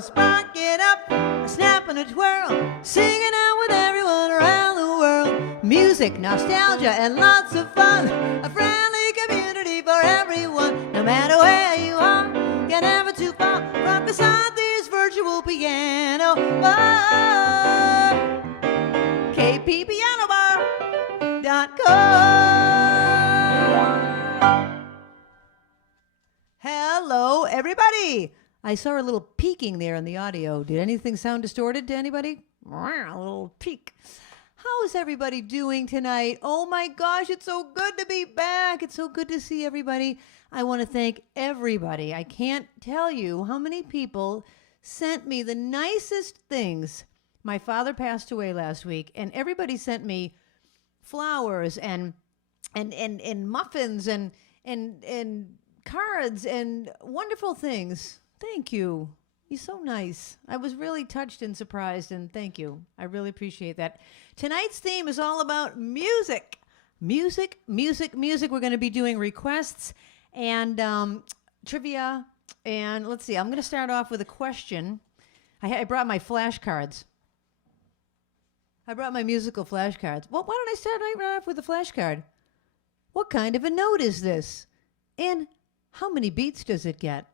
sparking up, a snap and a twirl, singing out with everyone around the world. Music, nostalgia, and lots of fun. A friendly community for everyone. No matter where you are, you're never too far from beside this virtual piano bar. kppianobar.com. Hello, everybody. I saw a little peaking there in the audio. Did anything sound distorted to anybody? A little peak. How is everybody doing tonight? Oh my gosh, it's so good to be back. It's so good to see everybody. I want to thank everybody. I can't tell you how many people sent me the nicest things. My father passed away last week, and everybody sent me flowers and muffins and cards and wonderful things. Thank you. You're so nice. I was really touched and surprised, and thank you. I really appreciate that. Tonight's theme is all about music. Music. We're going to be doing requests and trivia. And let's see. I'm going to start off with a question. I brought my flashcards. I brought my musical flashcards. Well, why don't I start right off with a flashcard? What kind of a note is this? And how many beats does it get?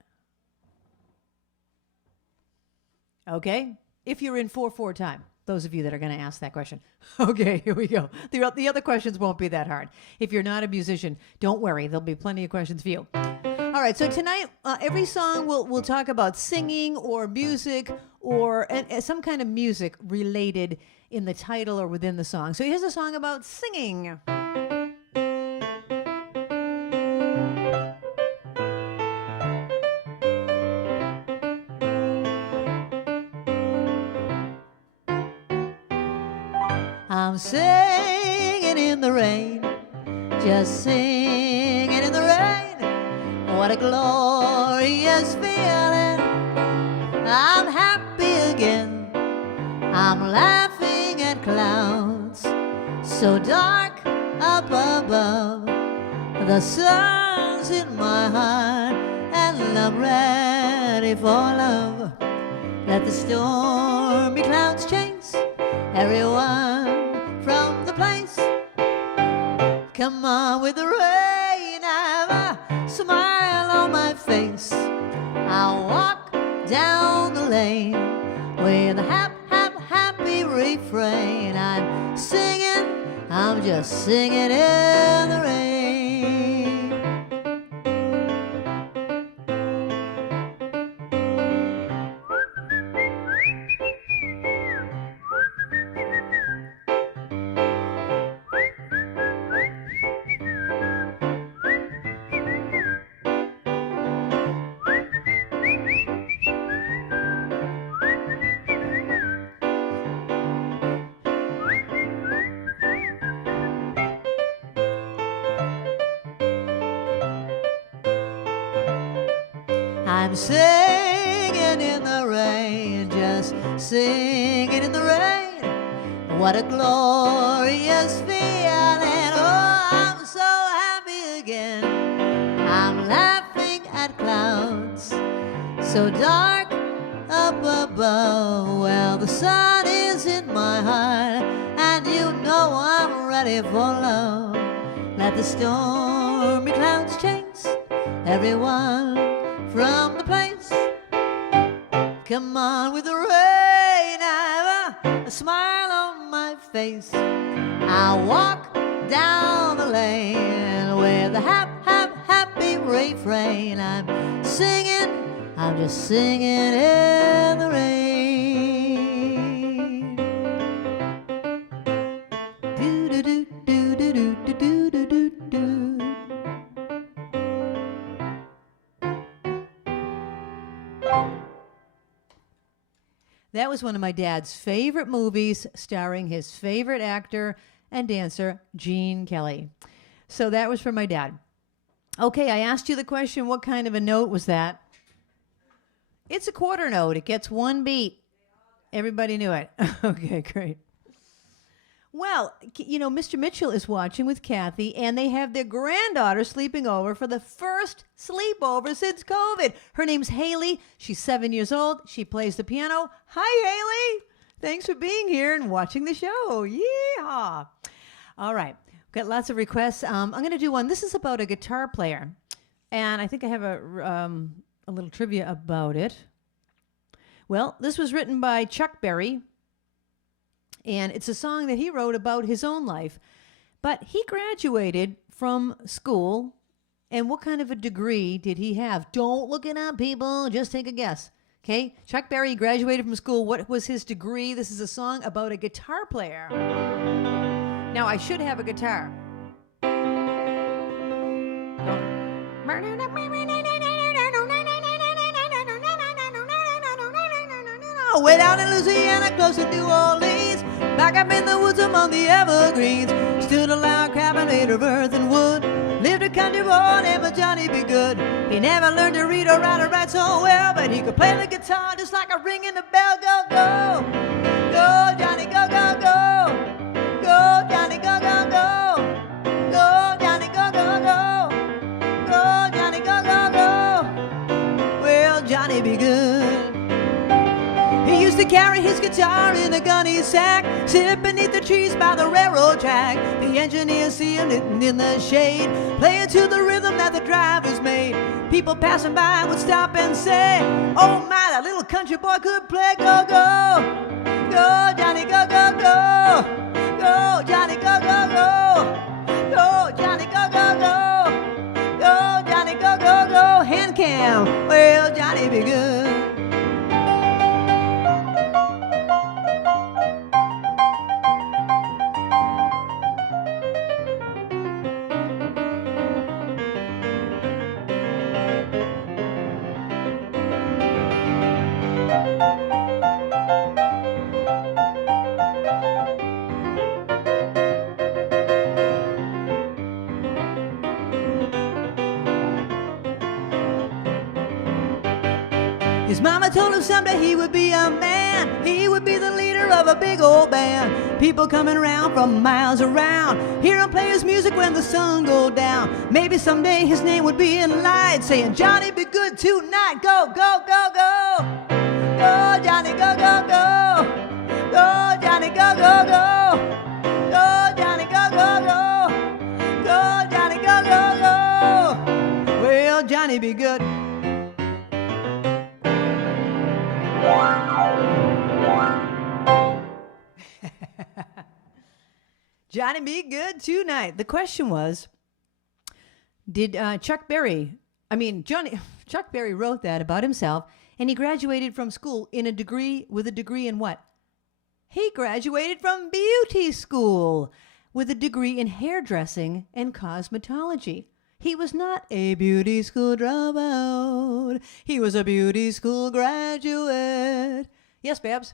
Okay, if you're in 4/4 time, those of you that are going to ask that question. Okay, here we go. The other questions won't be that hard. If you're not a musician, don't worry. There'll be plenty of questions for you. All right, so tonight, every song we'll talk about singing or music or some kind of music related in the title or within the song. So here's a song about singing. I'm singing in the rain, just singing in the rain. What a glorious feeling. I'm happy again. I'm laughing at clouds so dark up above. The sun's in my heart and I'm ready for love. Let the stormy clouds chase everyone from the place. Come on with the rain, I've a smile on my face. I'll walk down the lane with a happy refrain. I'm singing, I'm just singing in the rain. I'm singing in the rain, just singing in the rain. What a glorious feeling. Oh, I'm so happy again. I'm laughing at clouds so dark up above. Well, the sun is in my heart and you know I'm ready for love. Let the stormy clouds chase everyone from the place. Come on with the rain, I've a smile on my face. I'll walk down the lane with a happy refrain. I'm singing, I'm just singing in the rain. Do do do do do do do do do do. That was one of my dad's favorite movies, starring his favorite actor and dancer, Gene Kelly. So that was for my dad. Okay, I asked you the question, what kind of a note was that? It's a quarter note. It gets one beat. Everybody knew it. Okay, great. Well, Mr. Mitchell is watching with Kathy, and they have their granddaughter sleeping over for the first sleepover since COVID. Her name's Haley. She's 7 years old. She plays the piano. Hi, Haley. Thanks for being here and watching the show. Yeehaw. All right. We've got lots of requests. I'm going to do one. This is about a guitar player, and I think I have a little trivia about it. Well, this was written by Chuck Berry. And it's a song that he wrote about his own life. But he graduated from school. And what kind of a degree did he have? Don't look it up, people. Just take a guess. Okay? Chuck Berry graduated from school. What was his degree? This is a song about a guitar player. Now, I should have a guitar. Way down in Louisiana, close to New Orleans, back up in the woods among the evergreens, stood a log cabin made of earth and wood. Lived a country boy named Johnny Be Good. He never learned to read or write or write so well, but he could play the guitar just like a ring in the bell. Go, go, go, Johnny, go, go, go, go, Johnny, go, go, go, go, Johnny, go, go, go, go, Johnny, go, go, go. Well, Johnny Be Good. He used to carry his guitar in a gunny sack, sit beneath the trees by the railroad track. The engineers see him knitting in the shade, playing to the rhythm that the drivers made. People passing by would stop and say, oh my, that little country boy could play. Go, go, go, Johnny, go, go, go, go, Johnny, go, go, go, go, Johnny, go, go, go, go, Johnny, go, go, go. Hand cam, well, Johnny Be Good. His mama told him someday he would be a man. He would be the leader of a big old band. People coming around from miles around, hear him play his music when the sun goes down. Maybe someday his name would be in lights saying, Johnny Be Good tonight. Go, go, go, go. Go, Johnny, go, go, go. Go, Johnny, go, go, go. Go, Johnny, go, go, go. Go, Johnny, go, go, go. Well, Johnny Be Good. Johnny Be Good tonight. The question was, did Chuck Berry wrote that about himself, and he graduated from school with a degree in what? He graduated from beauty school with a degree in hairdressing and cosmetology. He was not a beauty school dropout. He was a beauty school graduate. Yes, Babs?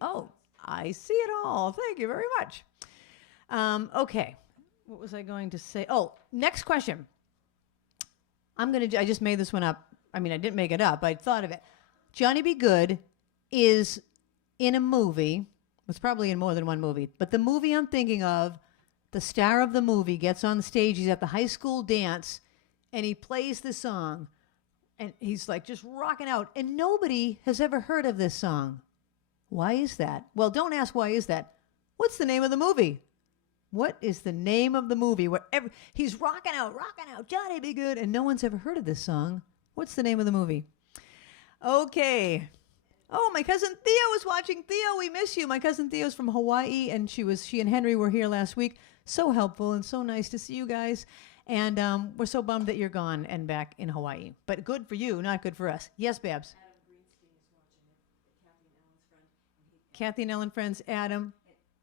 Oh, I see it all. Thank you very much. Okay. What was I going to say? Oh, next question. I just made this one up. I mean, I didn't make it up. I thought of it. Johnny Be Good is in a movie. It's probably in more than one movie. But the movie I'm thinking of, the star of the movie gets on stage. He's at the high school dance, and he plays the song. And he's like just rocking out. And nobody has ever heard of this song. Why is that? Well, don't ask why is that. What's the name of the movie? What is the name of the movie where he's rocking out, Johnny Be Good, and no one's ever heard of this song? What's the name of the movie? Okay. Oh, my cousin Theo is watching. Theo, we miss you. My cousin Theo's from Hawaii, and she and Henry were here last week. So helpful and so nice to see you guys. And we're so bummed that you're gone and back in Hawaii. But good for you, not good for us. Yes, Babs? Kathy and Ellen friends, Adam.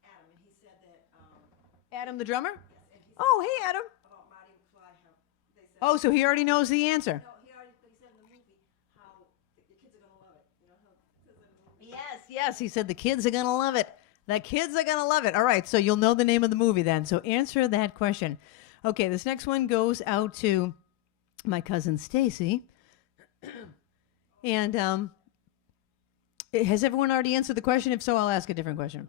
And he said that... Adam the drummer? Yes, Oh, hey, Adam. About Marty McFly, they said... Oh, so he already knows the answer. No, he said in the movie how the kids are going to love it. You know how it says in the movie? Yes, he said the kids are going to love it. The kids are going to love it. All right, so you'll know the name of the movie then. So answer that question. Okay, this next one goes out to my cousin Stacy. And has everyone already answered the question? If so, I'll ask a different question.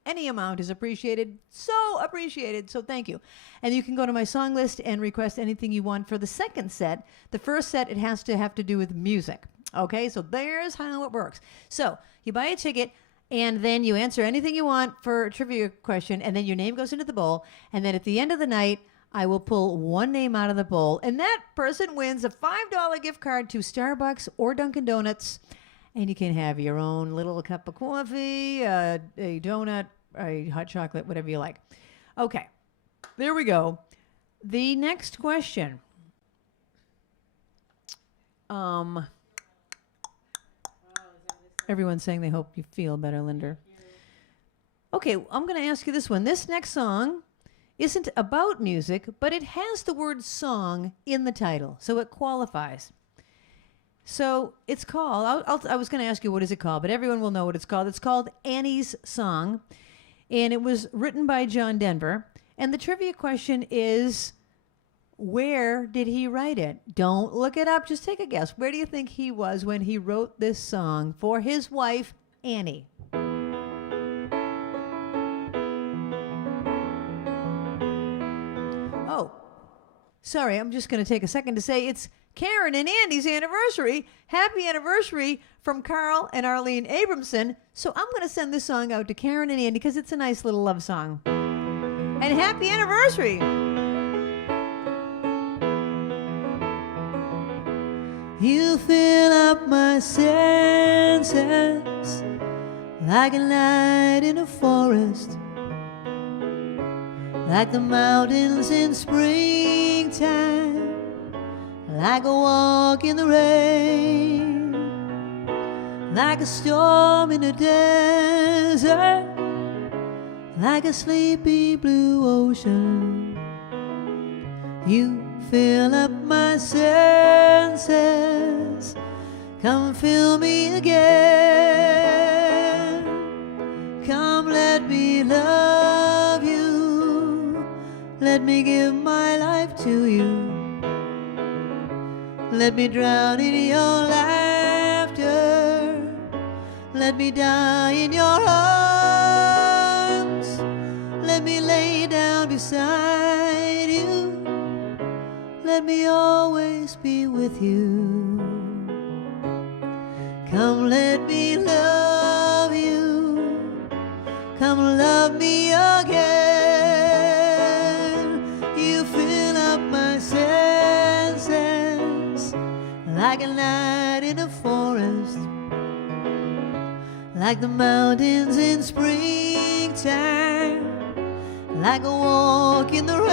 Any amount is appreciated. So appreciated. So thank you. And you can go to my song list and request anything you want for the second set. The first set, it has to have to do with music. Okay, so there's how it works. So you buy a ticket, and then you answer anything you want for a trivia question, and then your name goes into the bowl. And then at the end of the night, I will pull one name out of the bowl, and that person wins a $5 gift card to Starbucks or Dunkin' Donuts. And you can have your own little cup of coffee, a donut, a hot chocolate, whatever you like. Okay, there we go. The next question. Everyone's saying they hope you feel better, Linda. Okay, I'm going to ask you this one. This next song isn't about music, but it has the word song in the title, so it qualifies. So it's called, I was going to ask you what is it called, but everyone will know what it's called. It's called Annie's Song, and it was written by John Denver. And the trivia question is, where did he write it? Don't look it up. Just take a guess. Where do you think he was when he wrote this song for his wife, Annie? Oh, sorry. I'm just going to take a second to say it's Karen and Andy's anniversary. Happy anniversary from Carl and Arlene Abramson. So I'm going to send this song out to Karen and Andy because it's a nice little love song. And happy anniversary. You fill up my senses like a night in a forest, like the mountains in springtime, like a walk in the rain, like a storm in a desert, like a sleepy blue ocean. You fill up my senses, come fill me again. Come let me love you, let me give my life to you. Let me drown in your laughter, let me die in your arms, let me lay down beside you, let me always be with you. Come let me love you, come love me again. You fill up my senses like a night in a forest, like the mountains in springtime, like a walk in the rain,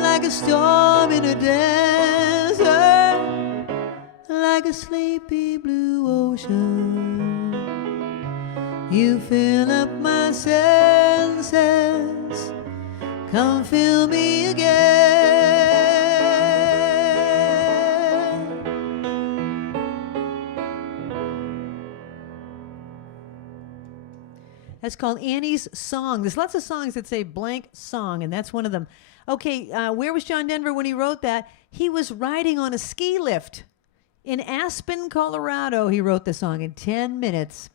like a storm in a desert, like a sleepy blue ocean. You fill up my senses, come fill me again. That's called Annie's Song. There's lots of songs that say blank song, and that's one of them. Okay, where was John Denver when he wrote that? He was riding on a ski lift in Aspen, Colorado. He wrote the song in 10 minutes.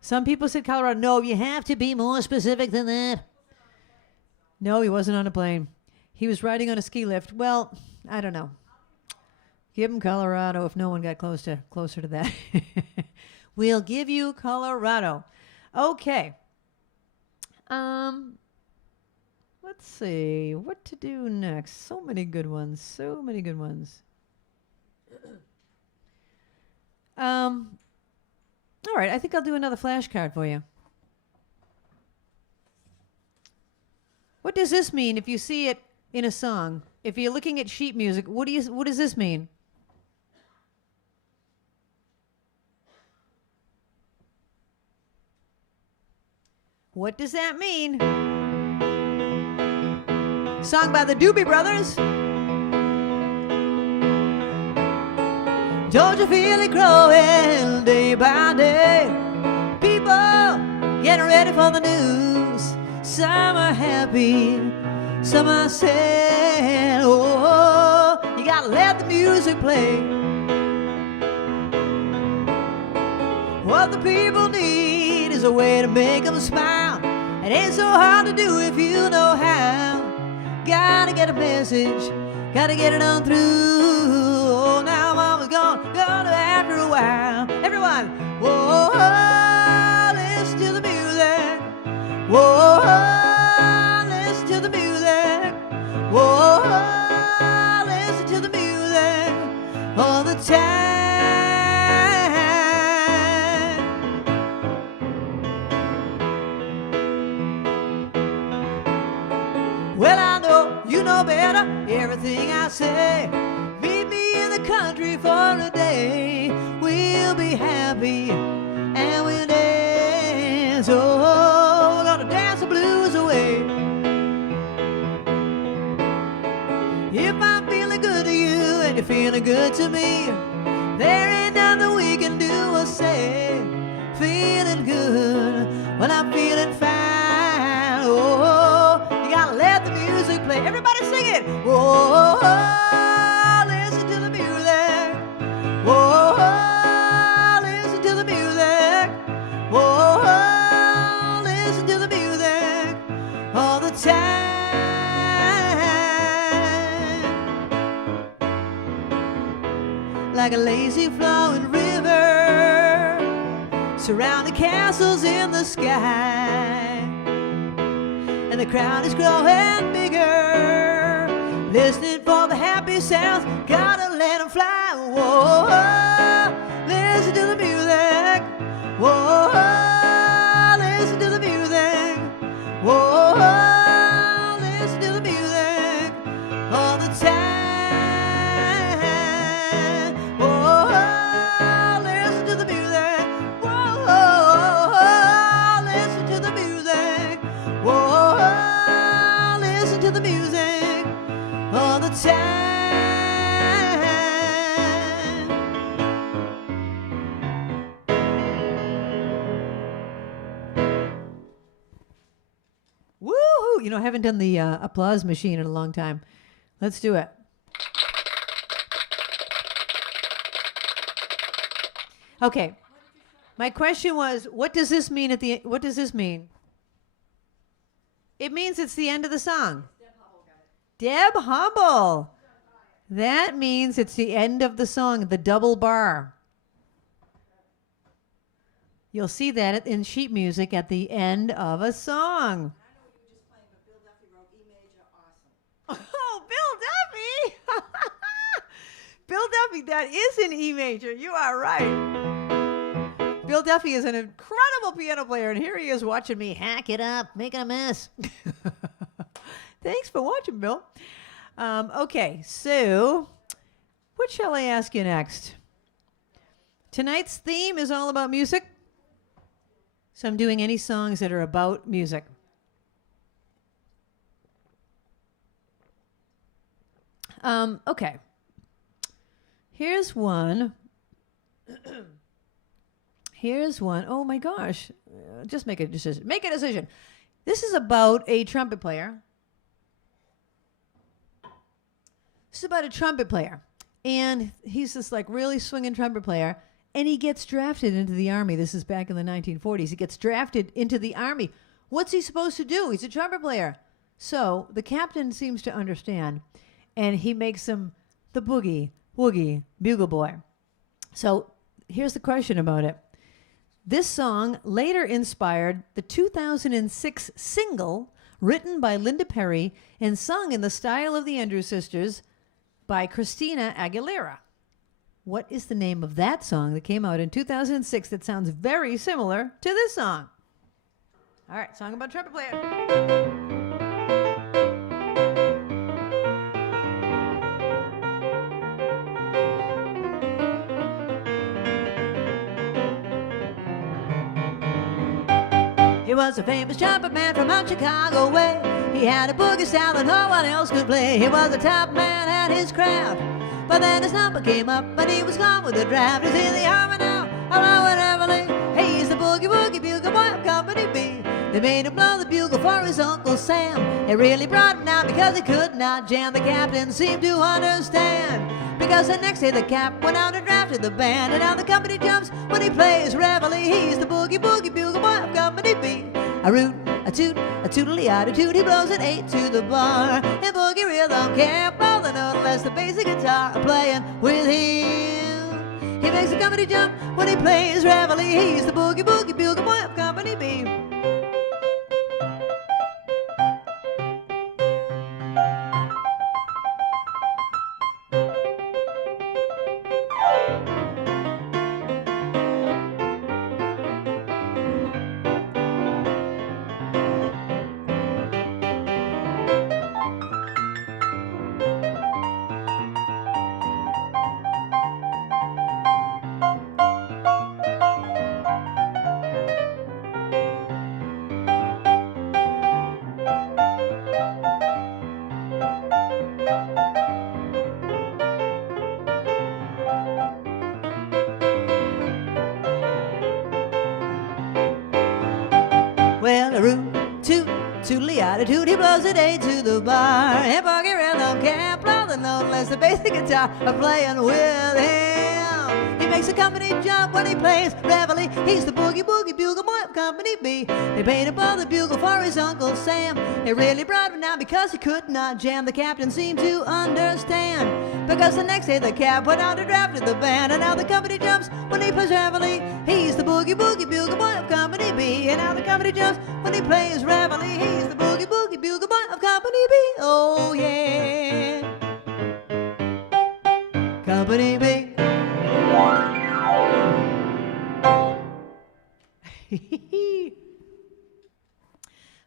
Some people said Colorado. No, you have to be more specific than that. No, he wasn't on a plane. He was riding on a ski lift. Well, I don't know. Give him Colorado if no one got closer to that. We'll give you Colorado. Okay. Let's see what to do next. So many good ones. So many good ones. All right, I think I'll do another flashcard for you. What does this mean if you see it in a song? If you're looking at sheet music, what does this mean? What does that mean? Song by the Doobie Brothers. Don't you feel it growing day by day? People getting ready for the news. Some are happy, some are sad. Oh, you gotta let the music play. What the people need is a way to make them smile. It ain't so hard to do if you know how. Gotta get a message, gotta get it on through. Oh, now mama's gone after a while. Everyone, whoa, listen to the music. Whoa, listen to the music. Whoa, listen to the music all the time. Well, I know you know better everything I say. Meet me in the country for a day. We'll be happy and we'll dance. Oh, we're gonna dance the blues away. If I'm feeling good to you and you're feeling good to me, there ain't nothing we can do or say. Feeling good when I'm feeling fine. Oh, you gotta let the music play. Everybody sing it. Whoa, listen to the music. Whoa, listen to the music. Whoa, listen to the music all the time. Like a lazy flowing river, surrounding castles in the sky, and the crowd is growing bigger, listening for the happy sounds. Gotta let them fly. Whoa, listen to the music. Whoa, listen to the music. Whoa, listen to the music all the time. Whoa, listen to the music. Whoa, listen to the music. Whoa, listen to the music all the time. Woo-hoo! You know, I haven't done the applause machine in a long time. Let's do it. Okay. My question was, what does this mean at the what does this mean? It means it's the end of the song. Deb Humble. That means it's the end of the song, the double bar. You'll see that in sheet music at the end of a song. Oh, Bill Duffy! Bill Duffy, that is an E major. You are right. Bill Duffy is an incredible piano player, and here he is watching me hack it up, making a mess. Thanks for watching, Bill. Okay, so what shall I ask you next? Tonight's theme is all about music, so I'm doing any songs that are about music. Okay. Here's one. Here's one. Oh my gosh. Just make a decision. Make a decision. This is about a trumpet player. This is about a trumpet player. And he's this like really swinging trumpet player. And he gets drafted into the Army. This is back in the 1940s. He gets drafted into the Army. What's he supposed to do? He's a trumpet player. So the captain seems to understand. And he makes him the boogie, woogie, bugle boy. So here's the question about it. This song later inspired the 2006 single written by Linda Perry and sung in the style of the Andrews Sisters by Christina Aguilera. What is the name of that song that came out in 2006 that sounds very similar to this song? All right, song about trumpet player. He was a famous trumpet man from out Chicago way. He had a boogie style that no one else could play. He was a top man at his craft. But then his number came up and he was gone with the draft. He's in the Army now, along with Everly. Hey, he's the boogie woogie bugle boy of Company B. They made him blow the bugle for his Uncle Sam. It really brought him down because he could not jam. The captain seemed to understand. Because the next day the cap went out and drafted the band, and now the company jumps when he plays reveille. He's the boogie boogie bugle boy of Company B. A root, a toot, a tootly-eyed toot. He blows an 8 to the bar. And boogie rhythm can't blow the note unless the basic guitar are playing with him. He makes the company jump when he plays reveille. He's the boogie boogie bugle boy of Company B. Well, a root, toot, tootly-eyed toot. He blows a day to the bar. And boogie rhythm can't blow the note unless the basic guitar are playing with him. He makes a company jump when he plays reveille. He's the boogie boogie bugle boy of Company B. They paid above the bugle for his Uncle Sam. It really brought him down because he could not jam. The captain seemed to understand. Because the next day the cap went out and drafted the band, and now the company jumps when he plays reveille. He's the boogie boogie bugle boy of Company B. And now the company jumps when he plays reveille. He's the boogie boogie bugle boy of Company B. Oh yeah, Company B.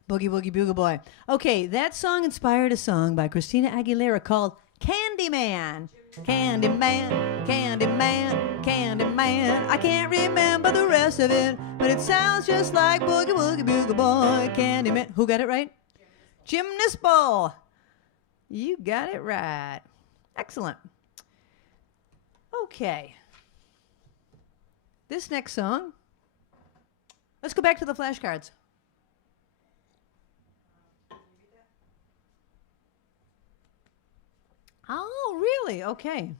Boogie Woogie Bugle Boy. Okay, that song inspired a song by Christina Aguilera called Candyman. Candyman, Candyman, Candyman. I can't remember the rest of it, but it sounds just like Boogie Woogie Bugle Boy. Candyman. Who got it right? Gymnast Ball. You got it right. Excellent. Okay. This next song. Let's go back to the flashcards. Oh, really? Okay.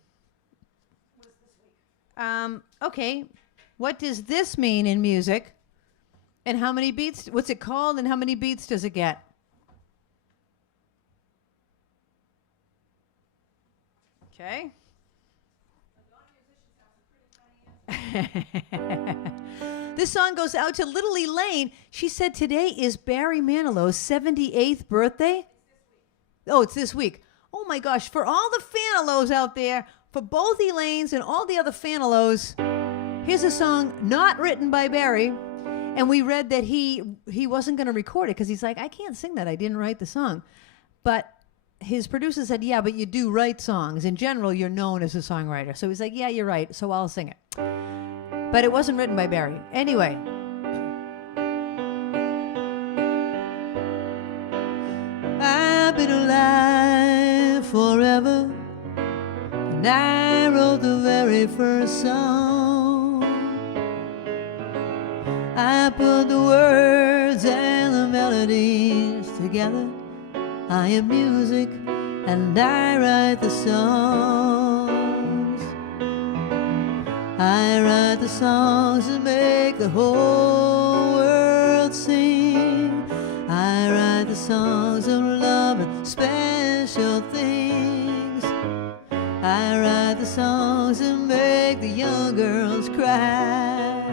Okay. What does this mean in music? And how many beats? What's it called? And how many beats does it get? Okay. This song goes out to Little Elaine. She said today is Barry Manilow's 78th birthday. Oh, it's this week. Oh my gosh, for all the Fanilows out there, for both Elaines and all the other Fanilows, here's a song not written by Barry. And we read that he wasn't going to record it because he's like, I can't sing that. I didn't write the song. But his producer said, yeah, but you do write songs. In general, you're known as a songwriter. So he's like, yeah, you're right. So I'll sing it. But it wasn't written by Barry. Anyway. I've been alive forever, and I wrote the very first song. I put the words and the melodies together. I am music, and I write the songs. I write the songs that make the whole world sing. I write the songs of love and special things. I write the songs that make the young girls cry.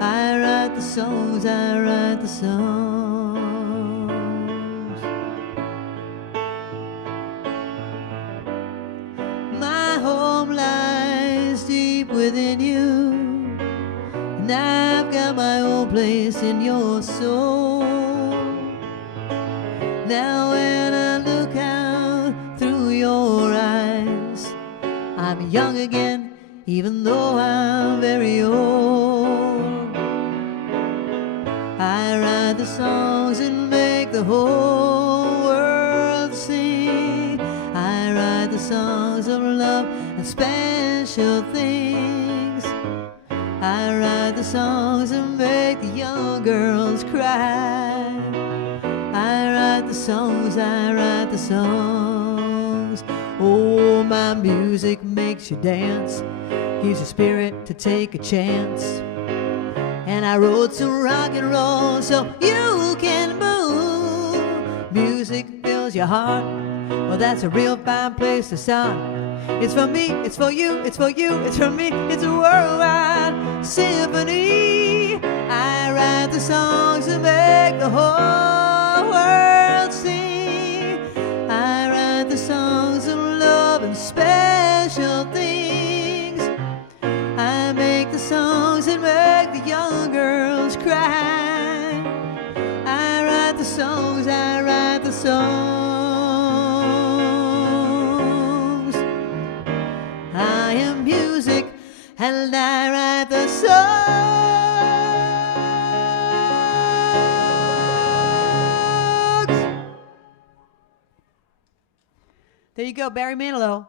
I write the songs, I write the songs. My home lies deep within you, and I've got my own place in your soul. Now when I look out through your eyes, I'm young again, even though I'm very old. I write the songs and make the whole world sing. I write the songs of love and special things. I write the songs and make the young girls cry. I write the songs, I write the songs. Oh, my my music makes you dance, gives you spirit to take a chance. And I wrote some rock and roll so you can move. Music fills your heart, well, that's a real fine place to start. It's for me, it's for you, it's for you, it's for me. It's a worldwide symphony. I write the songs that make the whole world sing. I write the songs of love and special things. I make the songs that make the young girls cry. I write the songs, I write the songs. I am music and I write the songs. There you go, Barry Manilow.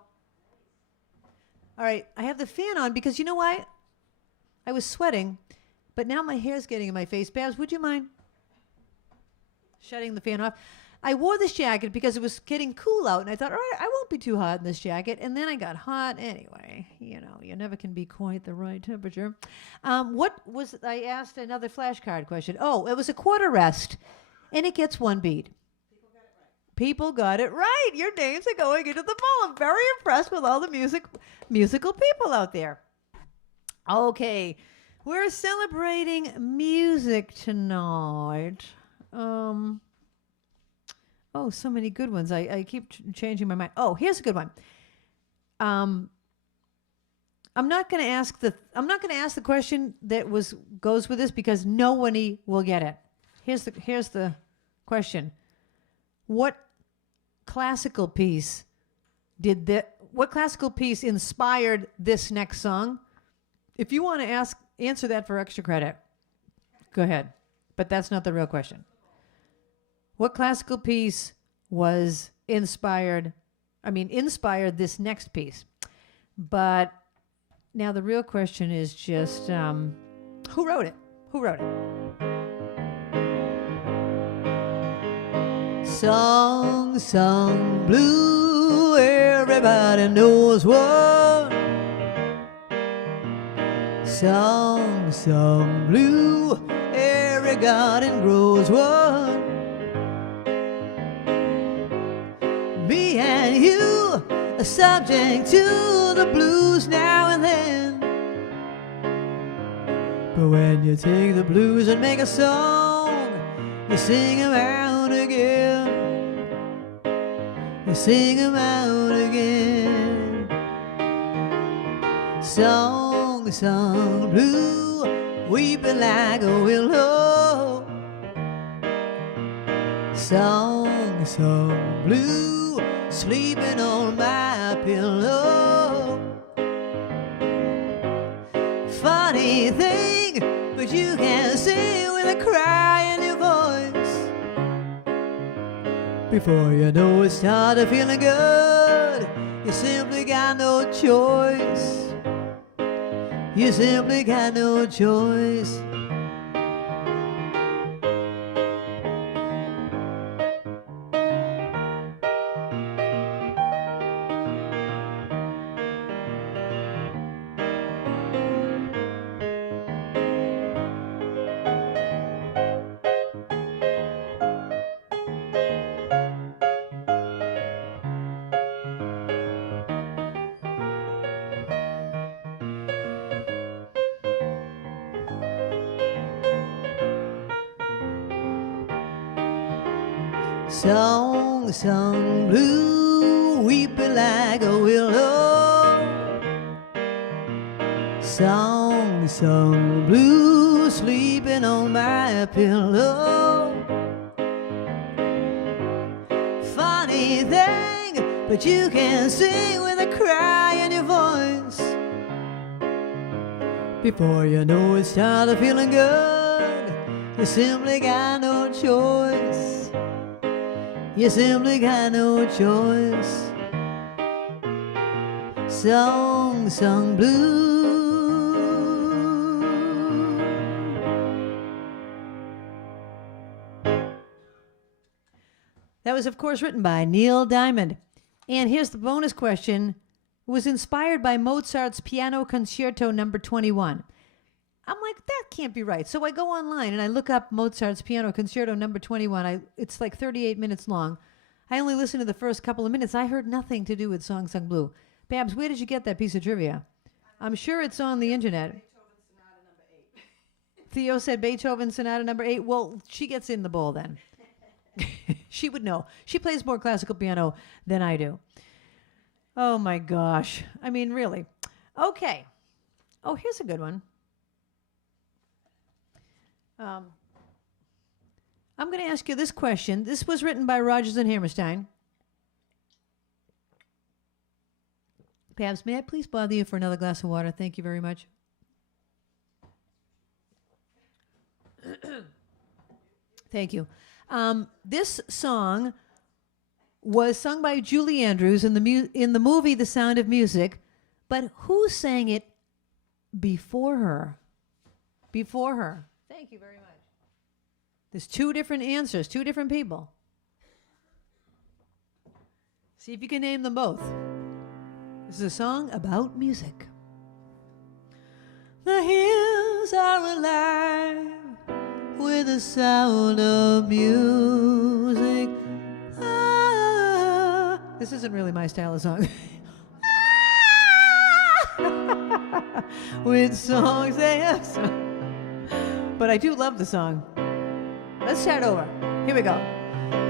All right, I have the fan on because you know why? I was sweating, but now my hair's getting in my face. Babs, would you mind shutting the fan off? I wore this jacket because it was getting cool out, and I thought, all right, I won't be too hot in this jacket. And then I got hot anyway. You know, you never can be quite the right temperature. I asked another flashcard question. Oh, it was a quarter rest, and it gets one beat. People got it right. Your names are going into the bowl. I'm very impressed with all the musical people out there. Okay, we're celebrating music tonight. Oh, so many good ones. I keep changing my mind. Oh, here's a good one. I'm not going to ask the question that goes with this because nobody will get it. Here's the question. What classical piece inspired this next song? If you want to answer that for extra credit, go ahead. But that's not the real question. What classical piece inspired this next piece? But now the real question is just, who wrote it? Who wrote it? Song sung blue, everybody knows what. Song sung blue, every garden grows one. Me and you are subject to the blues now and then. But when you take the blues and make a song, you sing 'em out again. You sing 'em out again. Song sung blue, weeping like a willow. Song sung blue, sleeping on my pillow. Funny thing, but you can sing with a cry in your voice. Before you know it, started feeling good. You simply got no choice. You simply got no choice. Song sung blue, weeping like a willow. Song sung blue, sleeping on my pillow. Funny thing, but you can sing with a cry in your voice. Before you know it, started feeling good. You simply got no choice. You simply got no choice. Song sung blue. That was, of course, written by Neil Diamond. And here's the bonus question. was inspired by Mozart's Piano Concerto Number 21. I'm like, that can't be right. So I go online and I look up Mozart's Piano Concerto Number 21. It's like 38 minutes long. I only listened to the first couple of minutes. I heard nothing to do with Song Sung Blue. Babs, where did you get that piece of trivia? I'm sure it's on the internet. Beethoven Sonata Number 8. Theo said Beethoven Sonata Number 8. Well, she gets in the bowl then. She would know. She plays more classical piano than I do. Oh my gosh. I mean, really. Okay. Oh, here's a good one. I'm going to ask you this question. This was written by Rodgers and Hammerstein. Babs, may I please bother you for another glass of water? Thank you very much. Thank you. This song was sung by Julie Andrews in the movie The Sound of Music, but who sang it before her? Before her. Thank you very much. There's two different answers, two different people. See if you can name them both. This is a song about music. The hills are alive with the sound of music. Ah. This isn't really my style of song. With songs they have sung. But I do love the song. Let's start over. Here we go.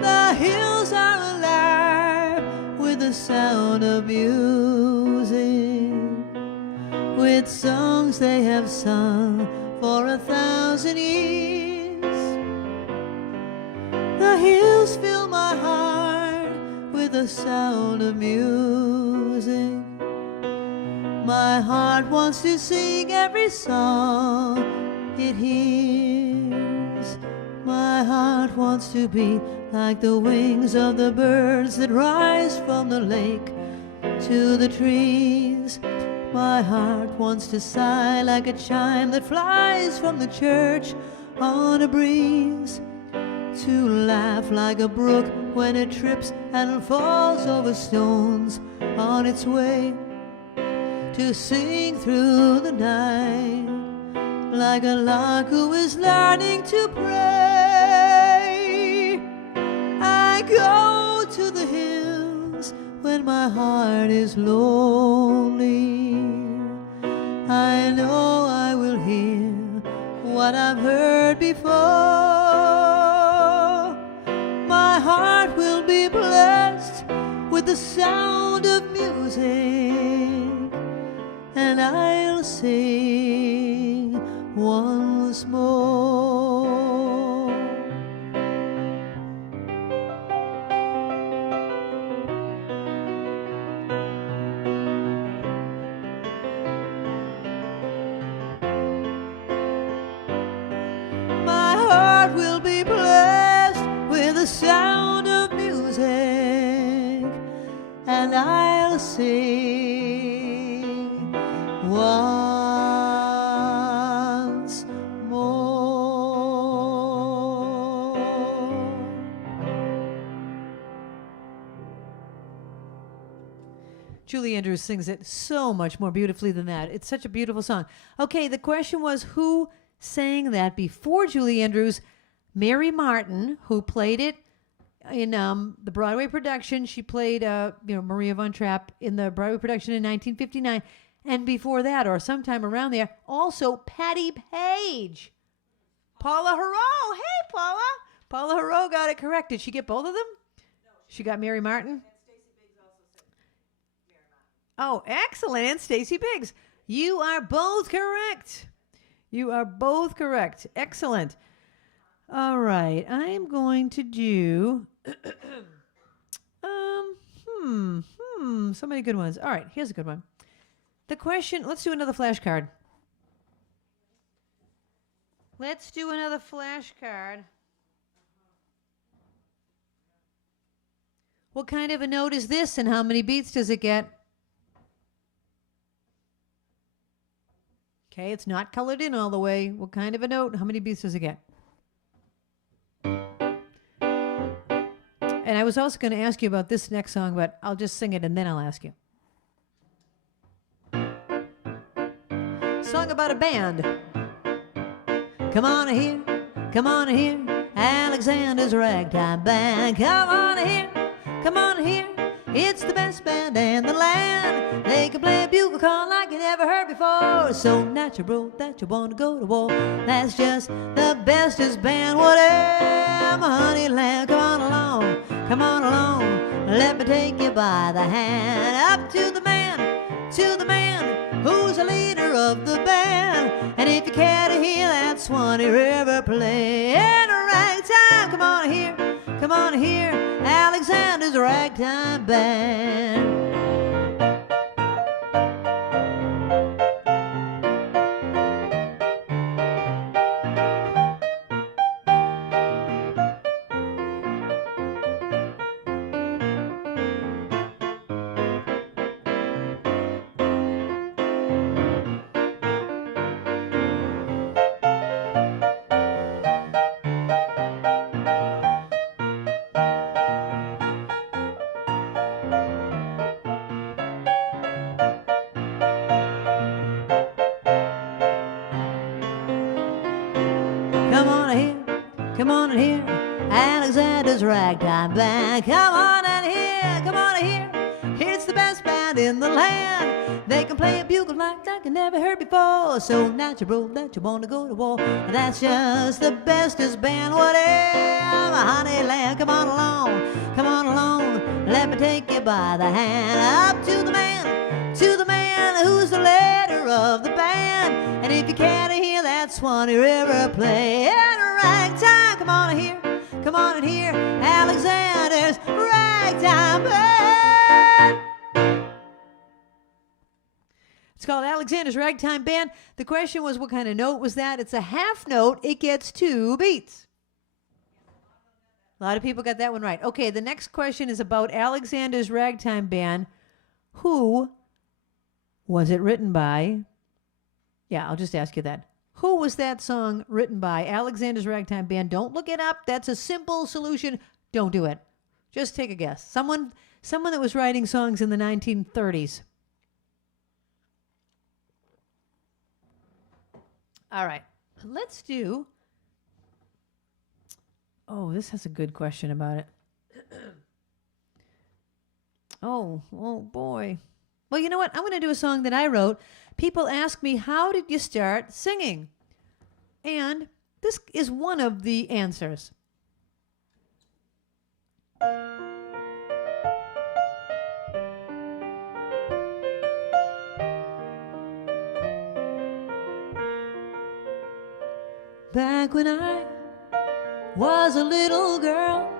The hills are alive with the sound of music, with songs they have sung for 1,000 years. The hills fill my heart with the sound of music. My heart wants to sing every song it hears. My heart wants to be like the wings of the birds that rise from the lake to the trees. My heart wants to sigh like a chime that flies from the church on a breeze, to laugh like a brook when it trips and falls over stones on its way, to sing through the night like a lark who is learning to pray. I go to the hills when my heart is lonely. I know I will hear what I've heard before. My heart will be blessed with the sound of music, and I'll sing once more. My heart will be blessed with the sound of music, and I'll sing once more. Julie Andrews sings it so much more beautifully than that. It's such a beautiful song. Okay, the question was who sang that before Julie Andrews? Mary Martin, who played it in the Broadway production. She played Maria von Trapp in the Broadway production in 1959. And before that, or sometime around there, also Patti Page. Paula Hero. Hey, Paula. Paula Hero got it correct. Did she get both of them? No, She got Mary Martin? and Stacey Biggs also said Mary Martin. Oh, excellent. And Stacey Biggs. You are both correct. You are both correct. Excellent. All right. I'm going to do... so many good ones. All right. Here's a good one. The question, let's do another flashcard. Let's do another flashcard. What kind of a note is this and how many beats does it get? Okay, it's not colored in all the way. What kind of a note? How many beats does it get? And I was also going to ask you about this next song, but I'll just sing it and then I'll ask you. song about a band. Come on here, Alexander's Ragtime Band. Come on here, it's the best band in the land. They can play a bugle call like you never heard before. So natural that you want to go to war. That's just the bestest band, whatever, honey lamb. Come on along, let me take you by the hand. Up to the man who's the leader of the band. And if you care to hear that Swanee River play in a ragtime, come on here, Alexander's Ragtime Band. Come on in here, Alexander's Ragtime Band. Come on in here, it's the best band in the land. They can play a bugle like you never heard before. So natural that you want to go to war. That's just the bestest band, whatever, honey lamb. Come on along, let me take you by the hand. Up to the man who's the leader of the band. And if you can't hear that Swanee River play in a ragtime, come on in here, Alexander's Ragtime Band. It's called Alexander's Ragtime Band. The question was, what kind of note was that? It's a half note. It gets 2 beats. A lot of people got that one right. Okay, the next question is about Alexander's Ragtime Band. Who was it written by? Yeah, I'll just ask you that. Who was that song written by? Alexander's Ragtime Band. Don't look it up. That's a simple solution. Don't do it. Just take a guess. Someone that was writing songs in the 1930s. All right. Let's do... Oh, this has a good question about it. Oh boy. Well, you know what? I'm going to do a song that I wrote. People ask me, how did you start singing? And this is one of the answers. Back when I was a little girl,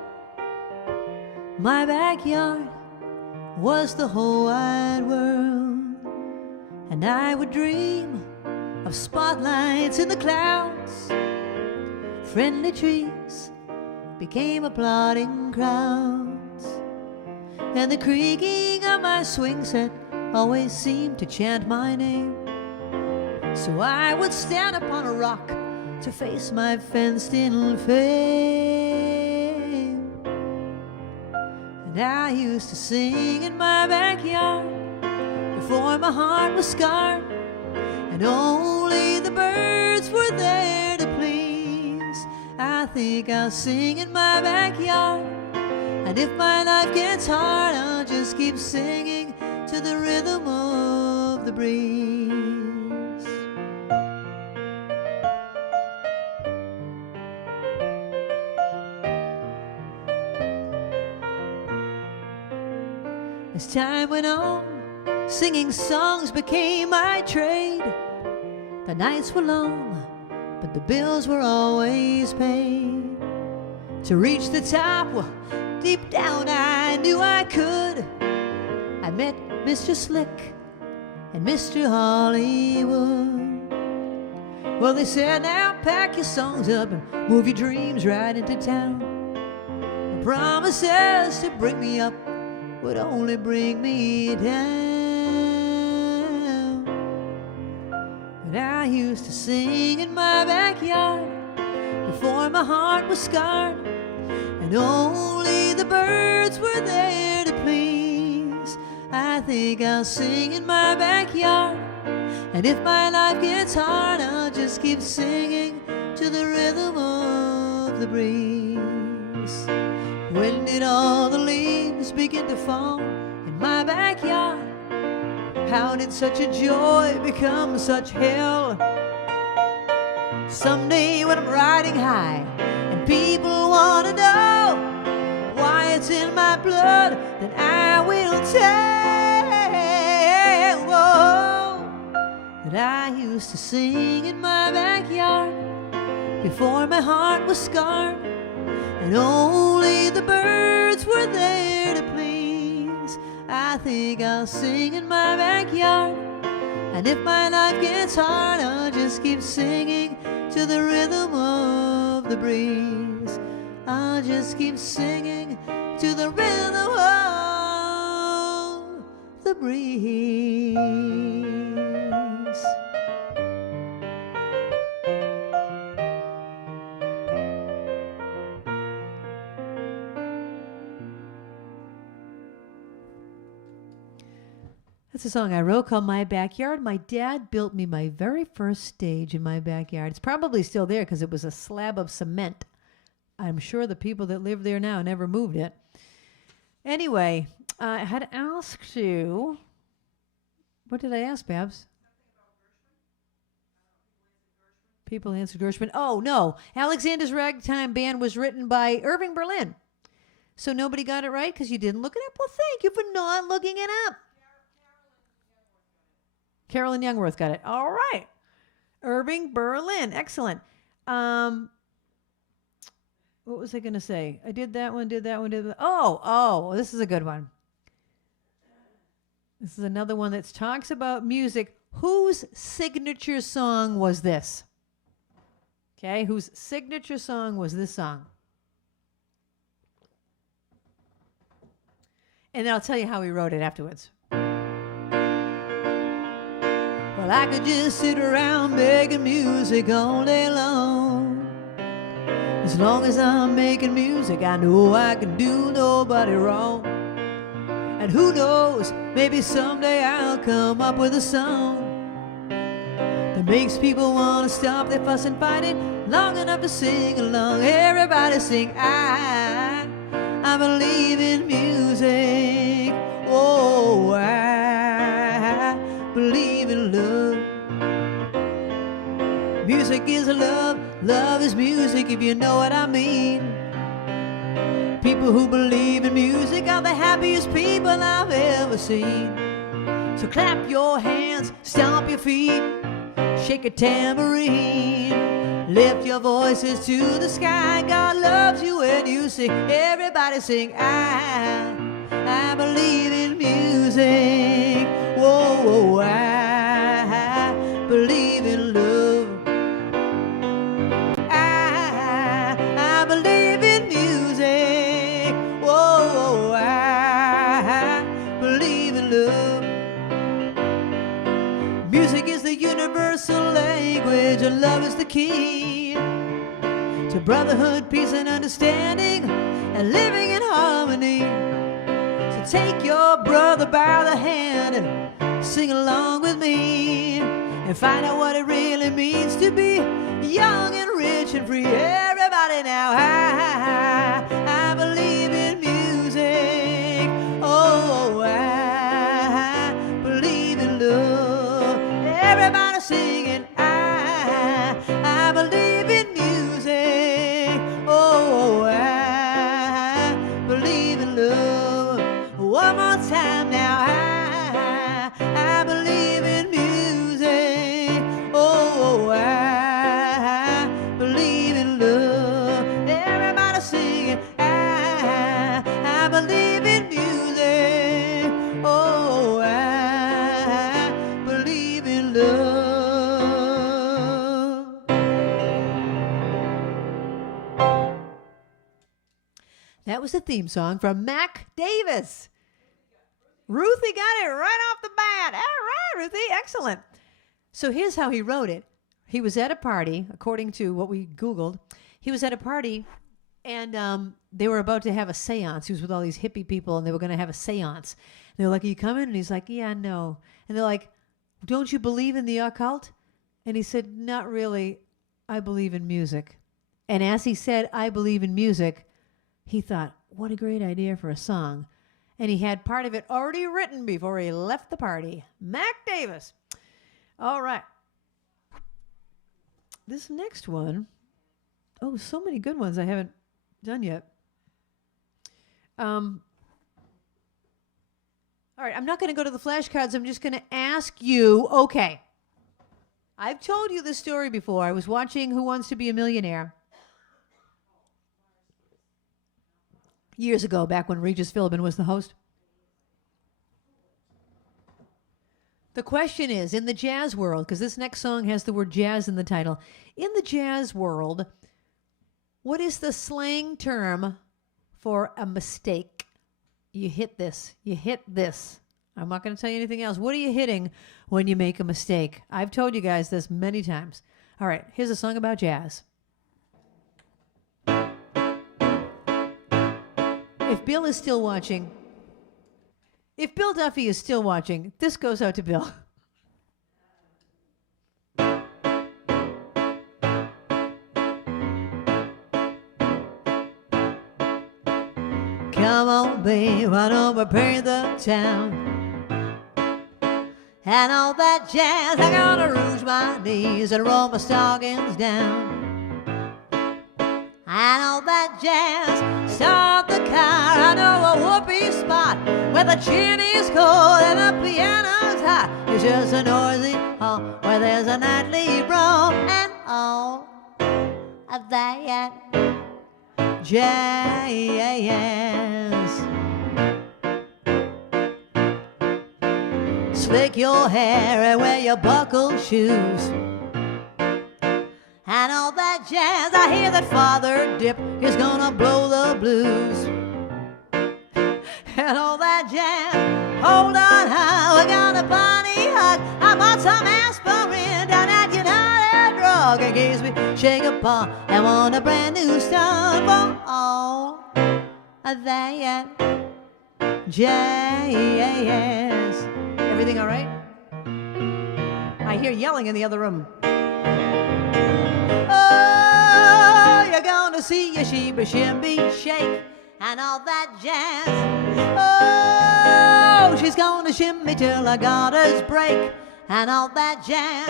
my backyard was the whole wide world. And I would dream of spotlights in the clouds. Friendly trees became applauding crowds. And the creaking of my swing set always seemed to chant my name. So I would stand upon a rock to face my fenced-in fame. And I used to sing in my backyard before my heart was scarred, and only the birds were there to please. I think I'll sing in my backyard, and if my life gets hard, I'll just keep singing to the rhythm of the breeze. As time went on, singing songs became my trade. The nights were long, but the bills were always paid. To reach the top, well, deep down I knew I could. I met Mr. Slick and Mr. Hollywood. Well, they said, now pack your songs up and move your dreams right into town. The promises to bring me up would only bring me down. But I used to sing in my backyard before my heart was scarred, and only the birds were there to please. I I think I'll sing in my backyard. And if my life gets hard, I'll just keep singing to the rhythm of the breeze. When did all the leaves begin to fall in my backyard? How did such a joy become such hell? Someday when I'm riding high and people want to know why it's in my blood, then I will tell. Oh, that I used to sing in my backyard before my heart was scarred, and only the birds were there to please. I think I'll sing in my backyard, and if my life gets hard, I'll just keep singing to the rhythm of the breeze. I'll just keep singing to the rhythm of the breeze. That's a song I wrote called My Backyard. My dad built me my very first stage in my backyard. It's probably still there because it was a slab of cement. I'm sure the people that live there now never moved it. Anyway, I had asked you, what did I ask, Babs? People answered Gershwin. Oh, no. Alexander's Ragtime Band was written by Irving Berlin. So nobody got it right because you didn't look it up? Well, thank you for not looking it up. Carolyn Youngworth got it. All right. Irving Berlin. Excellent. What was I going to say? I did that one, did that. Oh, this is a good one. This is another one that talks about music. Whose signature song was this? Okay, whose signature song was this song? And I'll tell you how he wrote it afterwards. Well, I could just sit around making music all day long. As long as I'm making music, I know I can do nobody wrong. And who knows, maybe someday I'll come up with a song that makes people want to stop their fuss and fighting long enough to sing along. Everybody sing, I believe in music. Oh, I believe in love. Music is love, love is music, if you know what I mean. People who believe in music are the happiest people I've ever seen. So clap your hands, stomp your feet, shake a tambourine, lift your voices to the sky. God loves you when you sing. Everybody sing, I believe in music. Whoa, whoa, I believe in love. I believe in music. Whoa, I believe in love. Music is the universal language, and love is the key to brotherhood, peace, and understanding, and living in harmony. So take your brother by the hand and sing along with me, and find out what it really means to be young and rich and free. Everybody now, I believe in music. Oh, I believe in love. Everybody singing, I believe in music. Oh, I believe in love. One more time now, I believe in music. Oh, I believe in love. Everybody singing, I believe in music. Oh, I believe in love. That was the theme song from Mac Davis. Ruthie got it right off the bat. All right, Ruthie, excellent. So here's how he wrote it. He was at a party, according to what we Googled. He was at a party, And they were about to have a seance. He was with all these hippie people, and they were going to have a seance. And they're like, "Are you coming?" And he's like, "Yeah, no." And they're like, "Don't you believe in the occult?" And he said, "Not really. I believe in music." And as he said, "I believe in music," he thought, what a great idea for a song. And he had part of it already written before he left the party. Mac Davis. All right. This next one, so many good ones I haven't done yet. All right, I'm not going to go to the flashcards. I'm just going to ask you, okay. I've told you this story before. I was watching Who Wants to Be a Millionaire years ago, back when Regis Philbin was the host. The question is, in the jazz world, because this next song has the word jazz in the title, in the jazz world, what is the slang term for a mistake? You hit this. You hit this. I'm not going to tell you anything else. What are you hitting when you make a mistake? I've told you guys this many times. All right, here's a song about jazz. If Bill is still watching, if Bill Duffy is still watching, this goes out to Bill. Come on, babe, run over, paint the town. And all that jazz, I gotta rouge my knees and roll my stockings down. And all that jazz, start the car. I know a whoopee spot where the chin is cold and the piano's hot. It's just a noisy hall where there's a nightly brawl. And all of that jazz. Slick your hair and wear your buckled shoes. And all that jazz, I hear that Father Dip is gonna blow the blues. And all that jazz, hold on how we got a bunny hug. I bought some aspirin down at United Drug in case we shake a paw and want a brand new start for all of that jazz. Everything all right? I hear yelling in the other room. Oh, you're gonna see your sheba shimby shake and all that jazz. Oh, she's gonna shimmy till her garters break and all that jazz.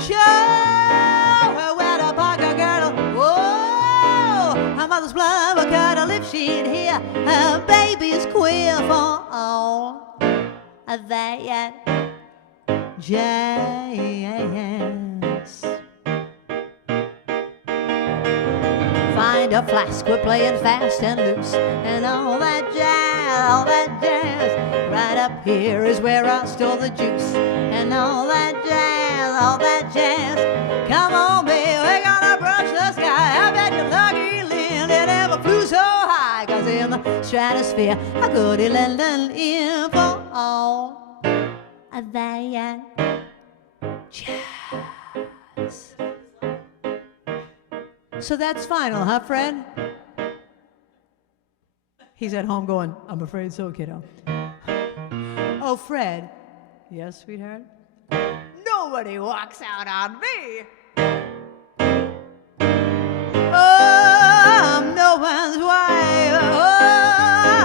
Show her where to park her girdle. Whoa, her mother's blood will curdle if she'd hear her baby's queer for all of that jazz. Find a flask, we're playing fast and loose. And all that jazz, right up here is where I store the juice. And all that jazz, come on baby, we're gonna brush the sky. I bet you're lucky, Lynn, it never flew so high. Cause in the stratosphere, I could lend an ear for all of that jazz. So that's final, huh, Fred? He's at home going, I'm afraid so, kiddo. Oh, Fred. Yes, sweetheart? Nobody walks out on me. Oh, I'm no man's wife. Oh,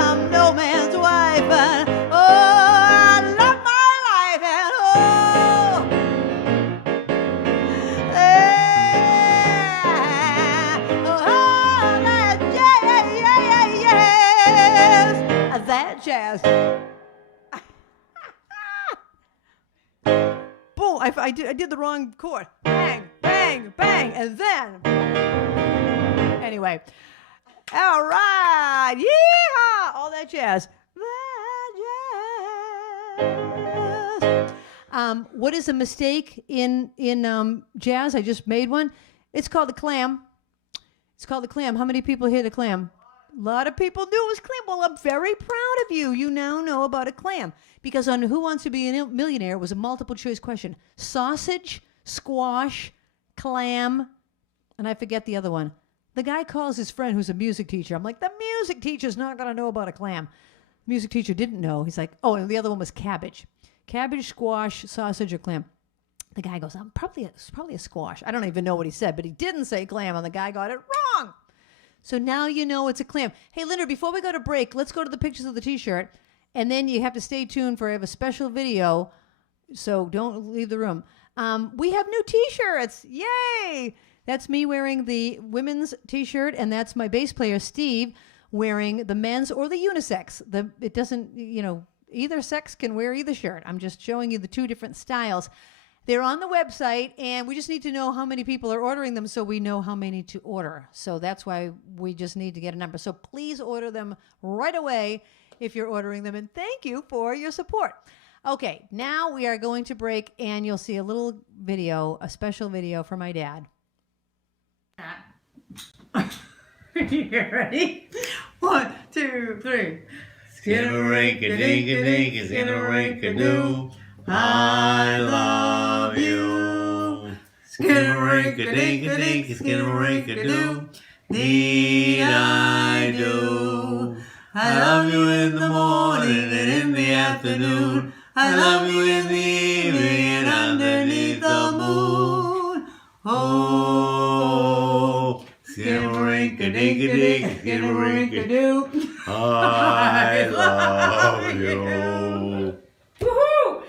I'm no man's wife. And, oh, I love my life. And, that jazz. Boom, I did the wrong chord. Bang, bang, bang, and then. Anyway. All right. Yeehaw! All that jazz. That jazz. What is a mistake in jazz? I just made one. It's called the clam. It's called the clam. How many people hear the clam? A lot of people knew it was clam. Well, I'm very proud of you. You now know about a clam. Because on Who Wants to Be a Millionaire, it was a multiple choice question. Sausage, squash, clam, and I forget the other one. The guy calls his friend who's a music teacher. I'm like, the music teacher's not going to know about a clam. Music teacher didn't know. He's like, oh, and the other one was cabbage. Cabbage, squash, sausage, or clam. The guy goes, it's probably a squash. I don't even know what he said, but he didn't say clam, and the guy got it wrong. So now you know it's a clam. Hey, Linda, before we go to break, let's go to the pictures of the T-shirt, and then you have to stay tuned for I have a special video, so don't leave the room. We have new T-shirts. Yay! That's me wearing the women's T-shirt, and that's my bass player, Steve, wearing the men's or the unisex. It doesn't, either sex can wear either shirt. I'm just showing you the two different styles. They're on the website, and we just need to know how many people are ordering them so we know how many to order. So that's why we just need to get a number. So please order them right away if you're ordering them, and thank you for your support. Okay, now we are going to break, and you'll see a little video, a special video for my dad. You ready? 1, 2, 3. Skinnamarink-a-dink-a-dink, skinnamarink-a-doo. I love you. Skinnamarink-a-dink-a-dink, skinnamarink-a-doo. Need I do? I love you in the morning and in the afternoon. I love you in the evening and underneath the moon. Oh, skinnamarink-a-dink-a-dink, skinnamarink-a-doo. I love you. Woohoo!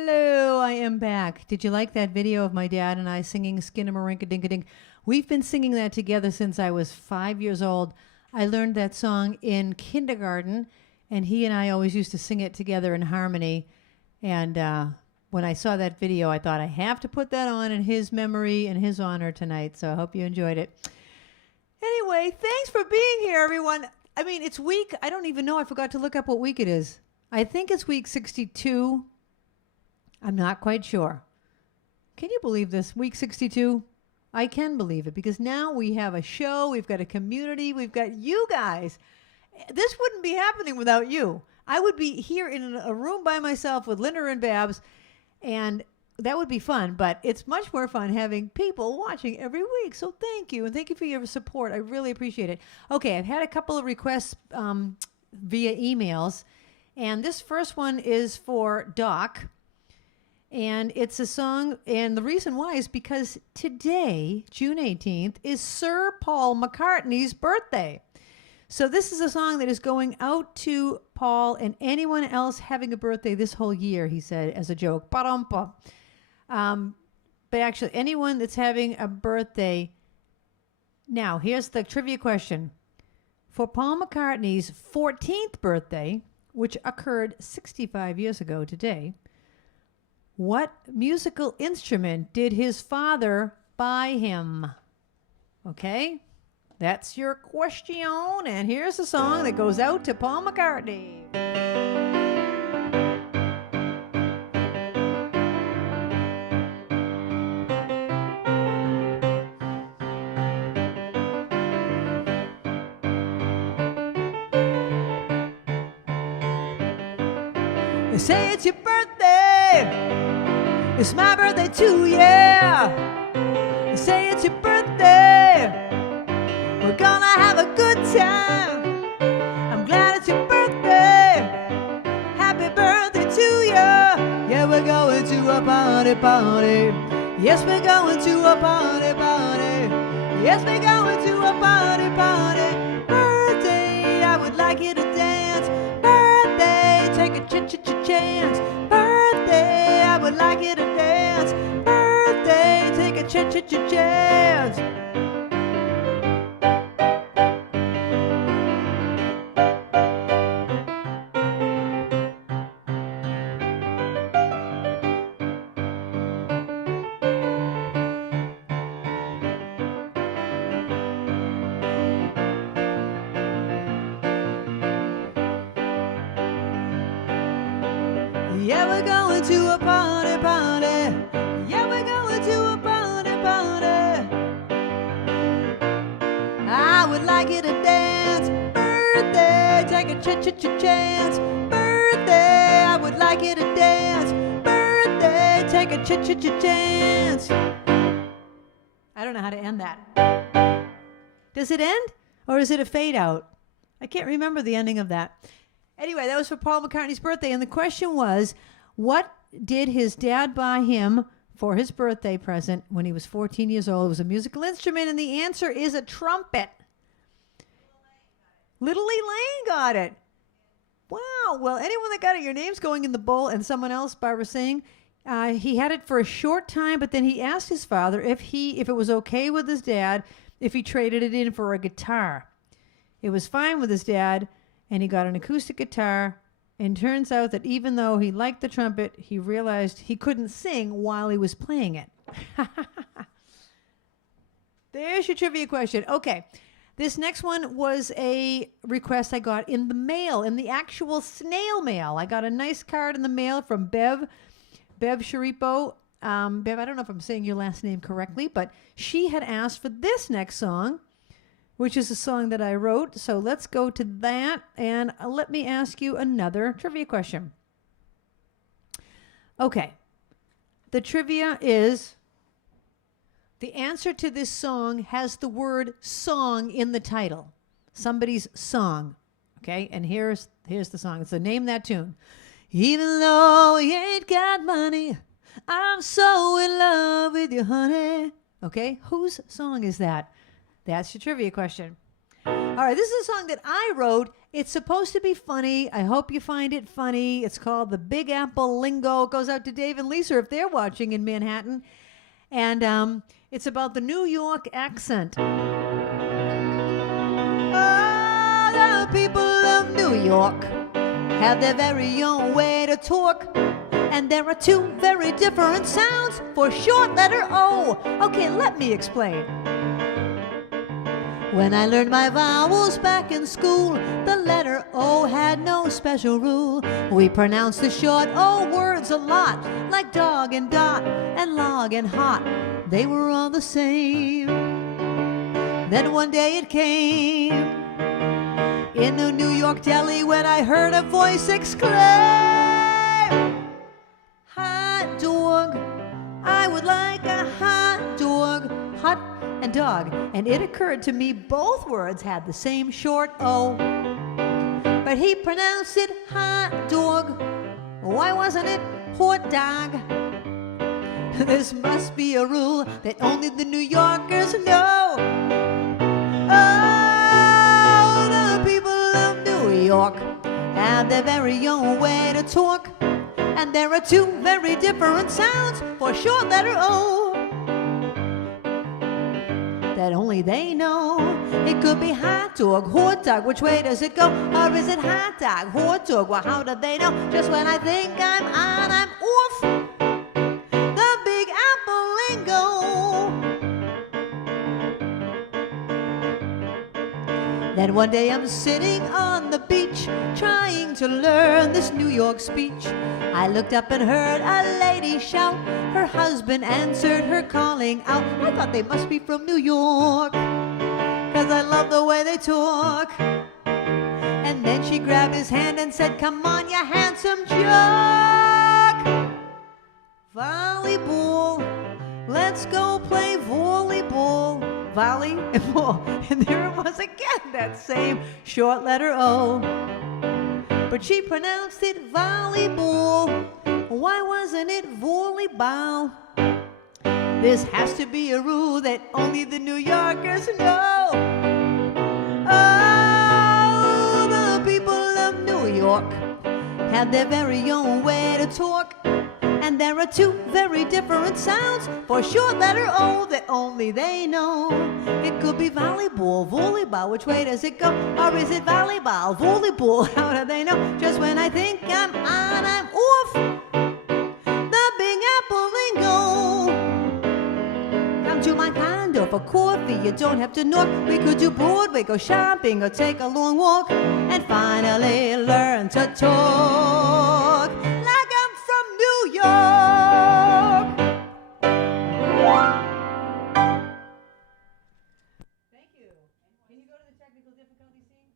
Hello, I am back. Did you like that video of my dad and I singing Skinnamarink-a-dink-a-dink? We've been singing that together since I was 5 years old. I learned that song in kindergarten, and he and I always used to sing it together in harmony. And when I saw that video, I thought I have to put that on in his memory and his honor tonight. So I hope you enjoyed it. Anyway, thanks for being here, everyone. I mean, it's week, I don't even know. I forgot to look up what week it is. I think it's week 62. I'm not quite sure. Can you believe this? Week 62? I can believe it because now we have a show. We've got a community. We've got you guys. This wouldn't be happening without you. I would be here in a room by myself with Linda and Babs, and that would be fun, but it's much more fun having people watching every week. So thank you, and thank you for your support. I really appreciate it. Okay, I've had a couple of requests via emails, and this first one is for Doc, and it's a song, and the reason why is because today, June 18th, is Sir Paul McCartney's birthday. So this is a song that is going out to Paul and anyone else having a birthday this whole year, he said, as a joke. Ba-dum-ba. But actually, anyone that's having a birthday. Now, here's the trivia question. For Paul McCartney's 14th birthday, which occurred 65 years ago today, what musical instrument did his father buy him? Okay, that's your question, and here's a song that goes out to Paul McCartney. They say it's your birthday. It's my birthday too, yeah. They say it's your birthday. We're gonna have a good time. I'm glad it's your birthday. Happy birthday to you. Yeah, we're going to a party, party. Yes, we're going to a party, party. Yes, we're going to a party, party. Birthday, I would like you to dance. Birthday, take a chance. Birthday, I would like you to dance. Birthday, take a chance. Yeah, we're going to a party, party. Yeah, we're going to a party, party. I would like you to dance. Birthday, take a chance. Birthday, I would like you to dance. Birthday, take a chance. I don't know how to end that. Does it end? Or is it a fade out? I can't remember the ending of that. Anyway, that was for Paul McCartney's birthday. And the question was, what did his dad buy him for his birthday present when he was 14 years old? It was a musical instrument, and the answer is a trumpet. Little Elaine got it. Wow. Well, anyone that got it, your name's going in the bowl. And someone else, Barbara saying, he had it for a short time, but then he asked his father if it was okay with his dad if he traded it in for a guitar. It was fine with his dad, and he got an acoustic guitar, and turns out that even though he liked the trumpet, he realized he couldn't sing while he was playing it. There's your trivia question. Okay, this next one was a request I got in the mail, in the actual snail mail. I got a nice card in the mail from Bev Sharipo. Bev, I don't know if I'm saying your last name correctly, but she had asked for this next song, which is a song that I wrote. So let's go to that, and let me ask you another trivia question. Okay. The trivia is, the answer to this song has the word song in the title. Somebody's song. Okay? And here's the song. It's the Name That Tune. Even though we ain't got money, I'm so in love with you, honey. Okay? Whose song is that? That's your trivia question. All right, this is a song that I wrote It's supposed to be funny. I hope you find it funny. It's called The Big Apple Lingo. It goes out to Dave and Lisa if they're watching in Manhattan. And it's about the New York accent. Oh, the people of New York have their very own way to talk. And there are two very different sounds for short letter O. Okay, let me explain. When I learned my vowels back in school, the letter O had no special rule. We pronounced the short O words a lot, like dog and dot and log and hot. They were all the same. Then one day it came in the New York deli when I heard a voice exclaim, "Hot dog, I would like a hot dog." Hot and dog. And it occurred to me both words had the same short O. But he pronounced it hot dog. Why wasn't it hot dog? This must be a rule that only the New Yorkers know. Oh, the people of New York have their very own way to talk. And there are two very different sounds for short letter O that only they know. It could be hot dog, hot dog, which way does it go? Or is it hot dog, hot dog? Well, how do they know? Just when I think I'm on, I'm off. The Big Apple Lingo. Then one day I'm sitting on the beach trying to learn this New York speech. I looked up and heard a lady shout. Her husband answered her calling out. I thought they must be from New York, 'cause I love the way they talk. And then she grabbed his hand and said, "Come on, you handsome jock. Volleyball, let's go play volleyball." Volley and ball. And there it was again, that same short letter O. But she pronounced it volleyball. Why wasn't it volleyball? This has to be a rule that only the New Yorkers know. Oh, the people of New York have their very own way to talk. And there are two very different sounds for short letter O that only they know. It could be volleyball, volleyball, which way does it go? Or is it volleyball, volleyball? How do they know? Just when I think I'm on, I'm off. The Big Apple Lingo. Come to my condo for coffee, you don't have to knock. We could do Broadway, go shopping, or take a long walk. And finally learn to talk like I'm from New York. Thank you. Can you go to the technical difficulty scene?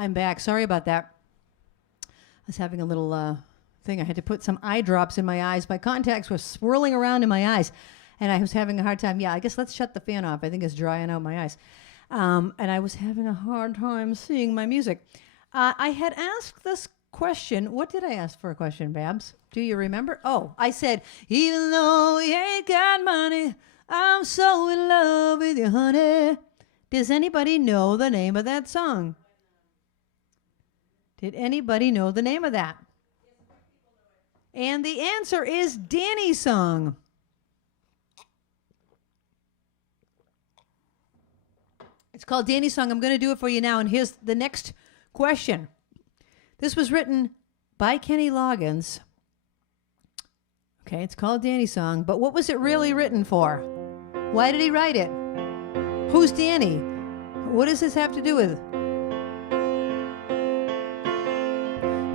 I'm back. Sorry about that. I was having a little thing. I had to put some eye drops in my eyes. My contacts were swirling around in my eyes, and I was having a hard time. Yeah, I guess let's shut the fan off. I think it's drying out my eyes. And I was having a hard time seeing my music. I had asked this question. What did I ask for a question, Babs? Do you remember? Oh, I said, even though you ain't got money, I'm so in love with you, honey. Does anybody know the name of that song? Did anybody know the name of that? And the answer is Danny's Song. It's called Danny's Song. I'm going to do it for you now. And here's the next question. This was written by Kenny Loggins. Okay, it's called Danny's Song. But what was it really written for? Why did he write it? Who's Danny? What does this have to do with?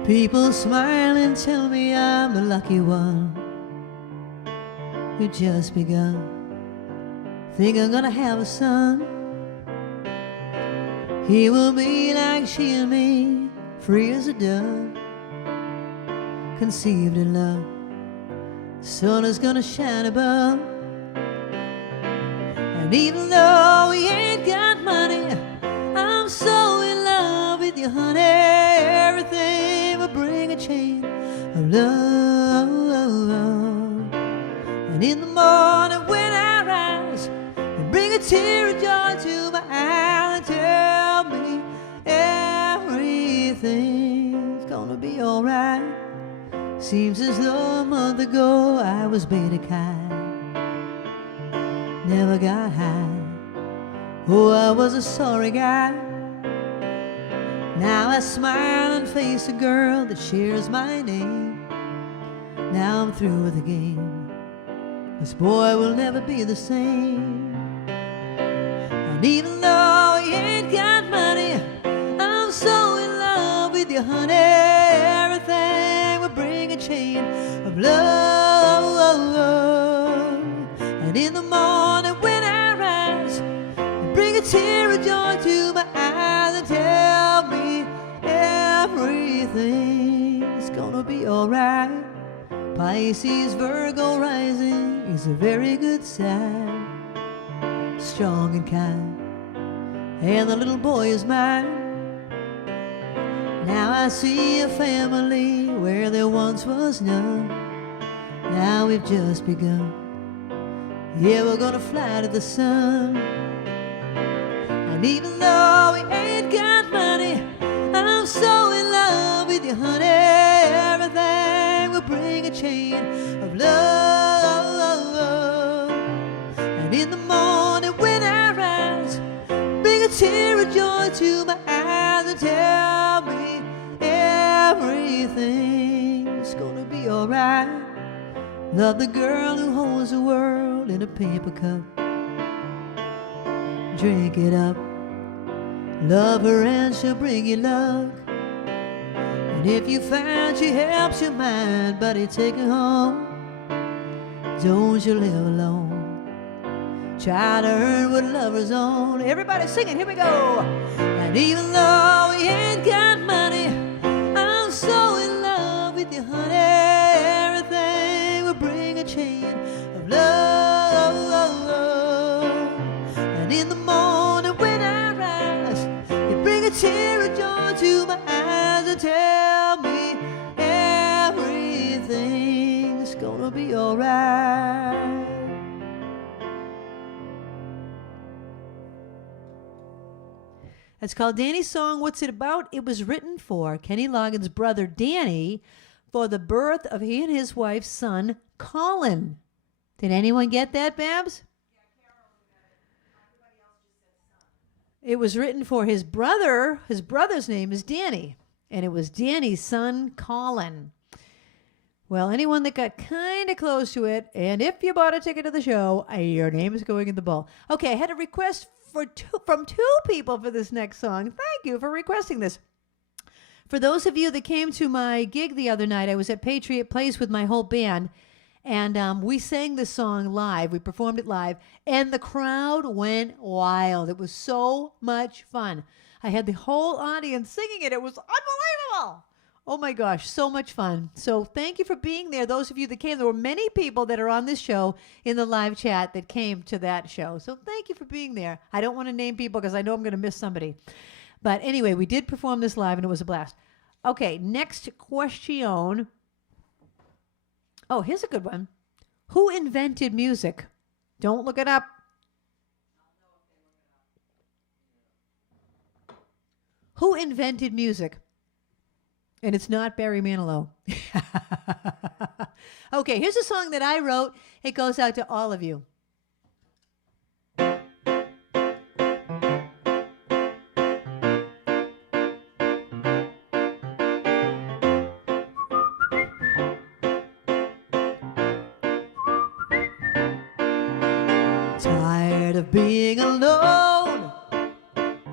People smile and tell me I'm the lucky one who just begun. Think I'm gonna have a son. He will be like she and me, free as a dove, conceived in love. The sun is gonna shine above. And even though we ain't got money, I'm so in love with you, honey. Everything will bring a chain of love. And in the morning when I rise, you bring a tear of joy to my eye and tell me everything's gonna be alright. Seems as though a month ago I was beta kite, never got high. Oh, I was a sorry guy. Now I smile and face a girl that shares my name. Now I'm through with the game. This boy will never be the same. And even though he ain't got money, I'm so in love with you, honey. Everything will bring a chain of love. And in the morning when I rise, bring a tear of joy to my eyes and tell me everything's gonna be alright. Pisces, Virgo rising is a very good sign. Strong and kind, and the little boy is mine. Now I see a family where there once was none. Now we've just begun. Yeah, we're gonna fly to the sun. And even though we ain't got money, I'm so in love with you, honey. Everything will bring a chain of love. And in the morning when I rise, bring a tear of joy to my eyes and tell me everything's gonna be alright. Love the girl who holds the world in a paper cup. Drink it up. Love her and she'll bring you luck. And if you find she helps your mind, buddy, take her home. Don't you live alone. Try to earn what lovers own. Everybody singing, here we go. And even though we ain't got money, I'm so in love with you, honey. Everything will bring a chain of love. And in the morning when I rise, you bring a tear of joy to my eyes and tell me everything's gonna be alright. It's called Danny's Song. What's it about? It was written for Kenny Loggins' brother Danny for the birth of he and his wife's son, Colin. Did anyone get that, Babs? It was written for his brother. His brother's name is Danny, and it was Danny's son, Colin. Well, anyone that got kind of close to it, and if you bought a ticket to the show, your name is going in the bowl. Okay, I had a request from two people for this next song. Thank you for requesting this. For those of you that came to my gig the other night, I was at Patriot Place with my whole band, and we sang this song live. We performed it live, and the crowd went wild. It was so much fun. I had the whole audience singing it. It was unbelievable. Oh my gosh, so much fun. So thank you for being there. Those of you that came, there were many people that are on this show in the live chat that came to that show. So thank you for being there. I don't want to name people because I know I'm going to miss somebody. But anyway, we did perform this live and it was a blast. Okay, next question. Oh, here's a good one. Who invented music? Don't look it up. Who invented music? And it's not Barry Manilow. Okay, here's a song that I wrote. It goes out to all of you. Tired of being alone.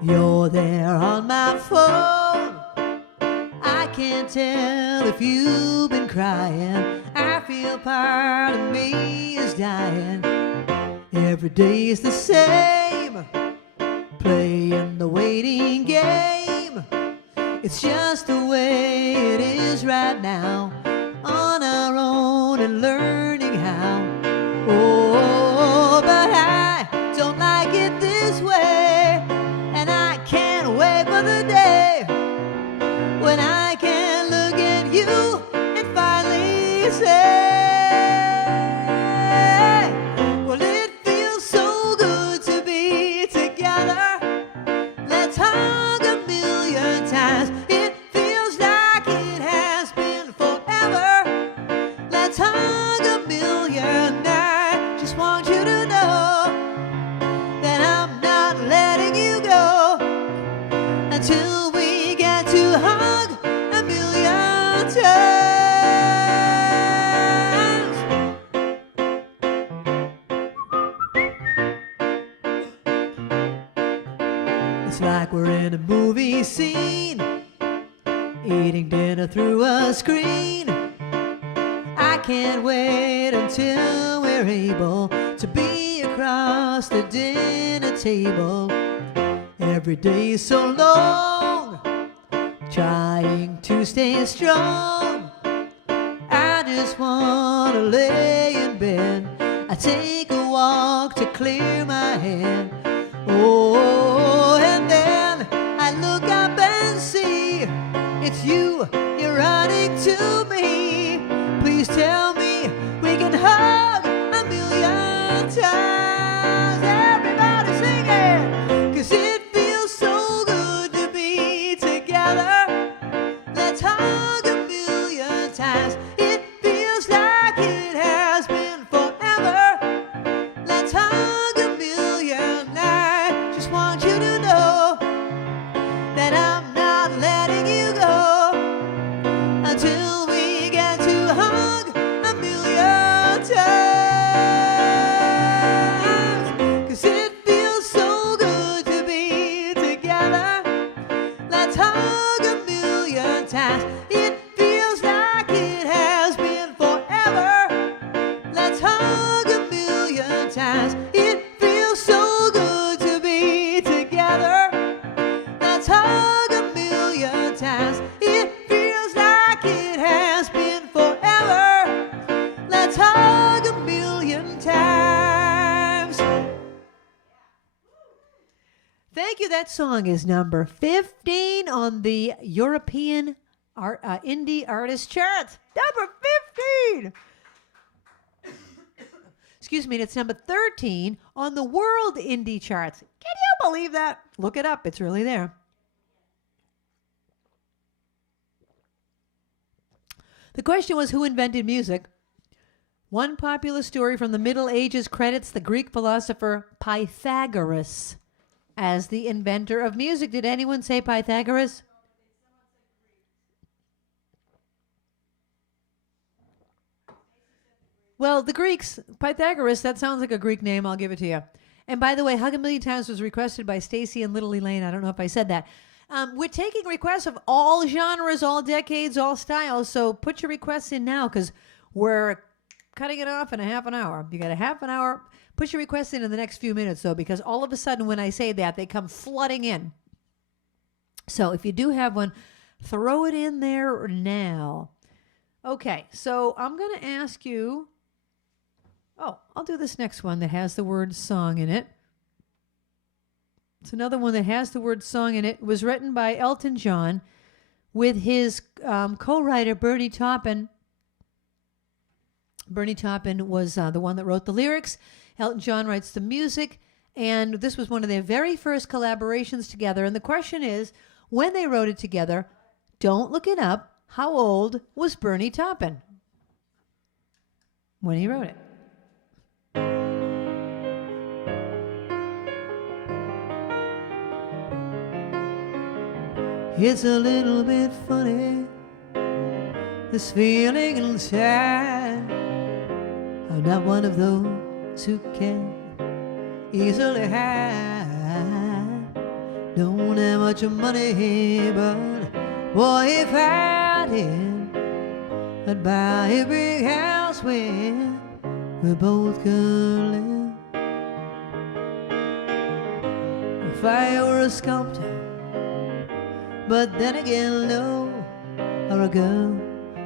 You're there on my phone. I can't tell if you've been crying. I feel part of me is dying. Every day is the same, playing the waiting game. It's just the way it is right now, on our own and learning how. Oh, but I don't like it this way, and I can't wait for the day when I can look at you and finally say, well, it feels so good to be together. Let's hug a million times. It feels like it has been forever. Let's hug a million. I just want you to know that I'm not letting you go until we get to hug a million times. It's like we're in a movie scene, eating dinner through a screen. I can't wait until we're able to be across the dinner table. Every day is so long, trying to stay strong. I just want to lay in bed. I take a walk to clear my head. Oh, and then I look up and see it's you, you're running to me. Please tell me we can hug a million times. Everybody sing it, 'cause it feels so good to be together. Let's hug a million times. It feels like it has been forever. Let's hug a million. I just want you to know that I'm not letting you go until we get to hug a million times. 'Cause it feels so good to be together. Let's hug a million times. It feels like it has been forever. Let's hug a million times. It feels so good to be together. Let's hug a million times. It feels like it has been forever. Let's hug a million times. Thank you. That song is number 15 on the European indie artist chart. Number 15. Excuse me, and it's number 13 on the world indie charts. Can you believe that? Look it up. It's really there. The question was, who invented music? One popular story from the Middle Ages credits the Greek philosopher Pythagoras as the inventor of music. Did anyone say Pythagoras? Well, the Greeks, Pythagoras, that sounds like a Greek name. I'll give it to you. And by the way, Hug a Million Times was requested by Stacy and Little Elaine. I don't know if I said that. We're taking requests of all genres, all decades, all styles. So put your requests in now because we're cutting it off in a half an hour. You got a half an hour. Put your requests in the next few minutes, though, because all of a sudden when I say that, they come flooding in. So if you do have one, throw it in there now. Okay, so I'm going to ask you... Oh, I'll do this next one that has the word song in it. It's another one that has the word song in it. It was written by Elton John with his co-writer Bernie Taupin. Bernie Taupin was the one that wrote the lyrics. Elton John writes the music. And this was one of their very first collaborations together. And the question is, when they wrote it together, don't look it up. How old was Bernie Taupin when he wrote it? It's a little bit funny, this feeling inside. I'm not one of those who can easily hide. Don't have much money, but boy, if I did, I'd buy a big house where we both could live. If I were a sculptor, but then again, no, or a girl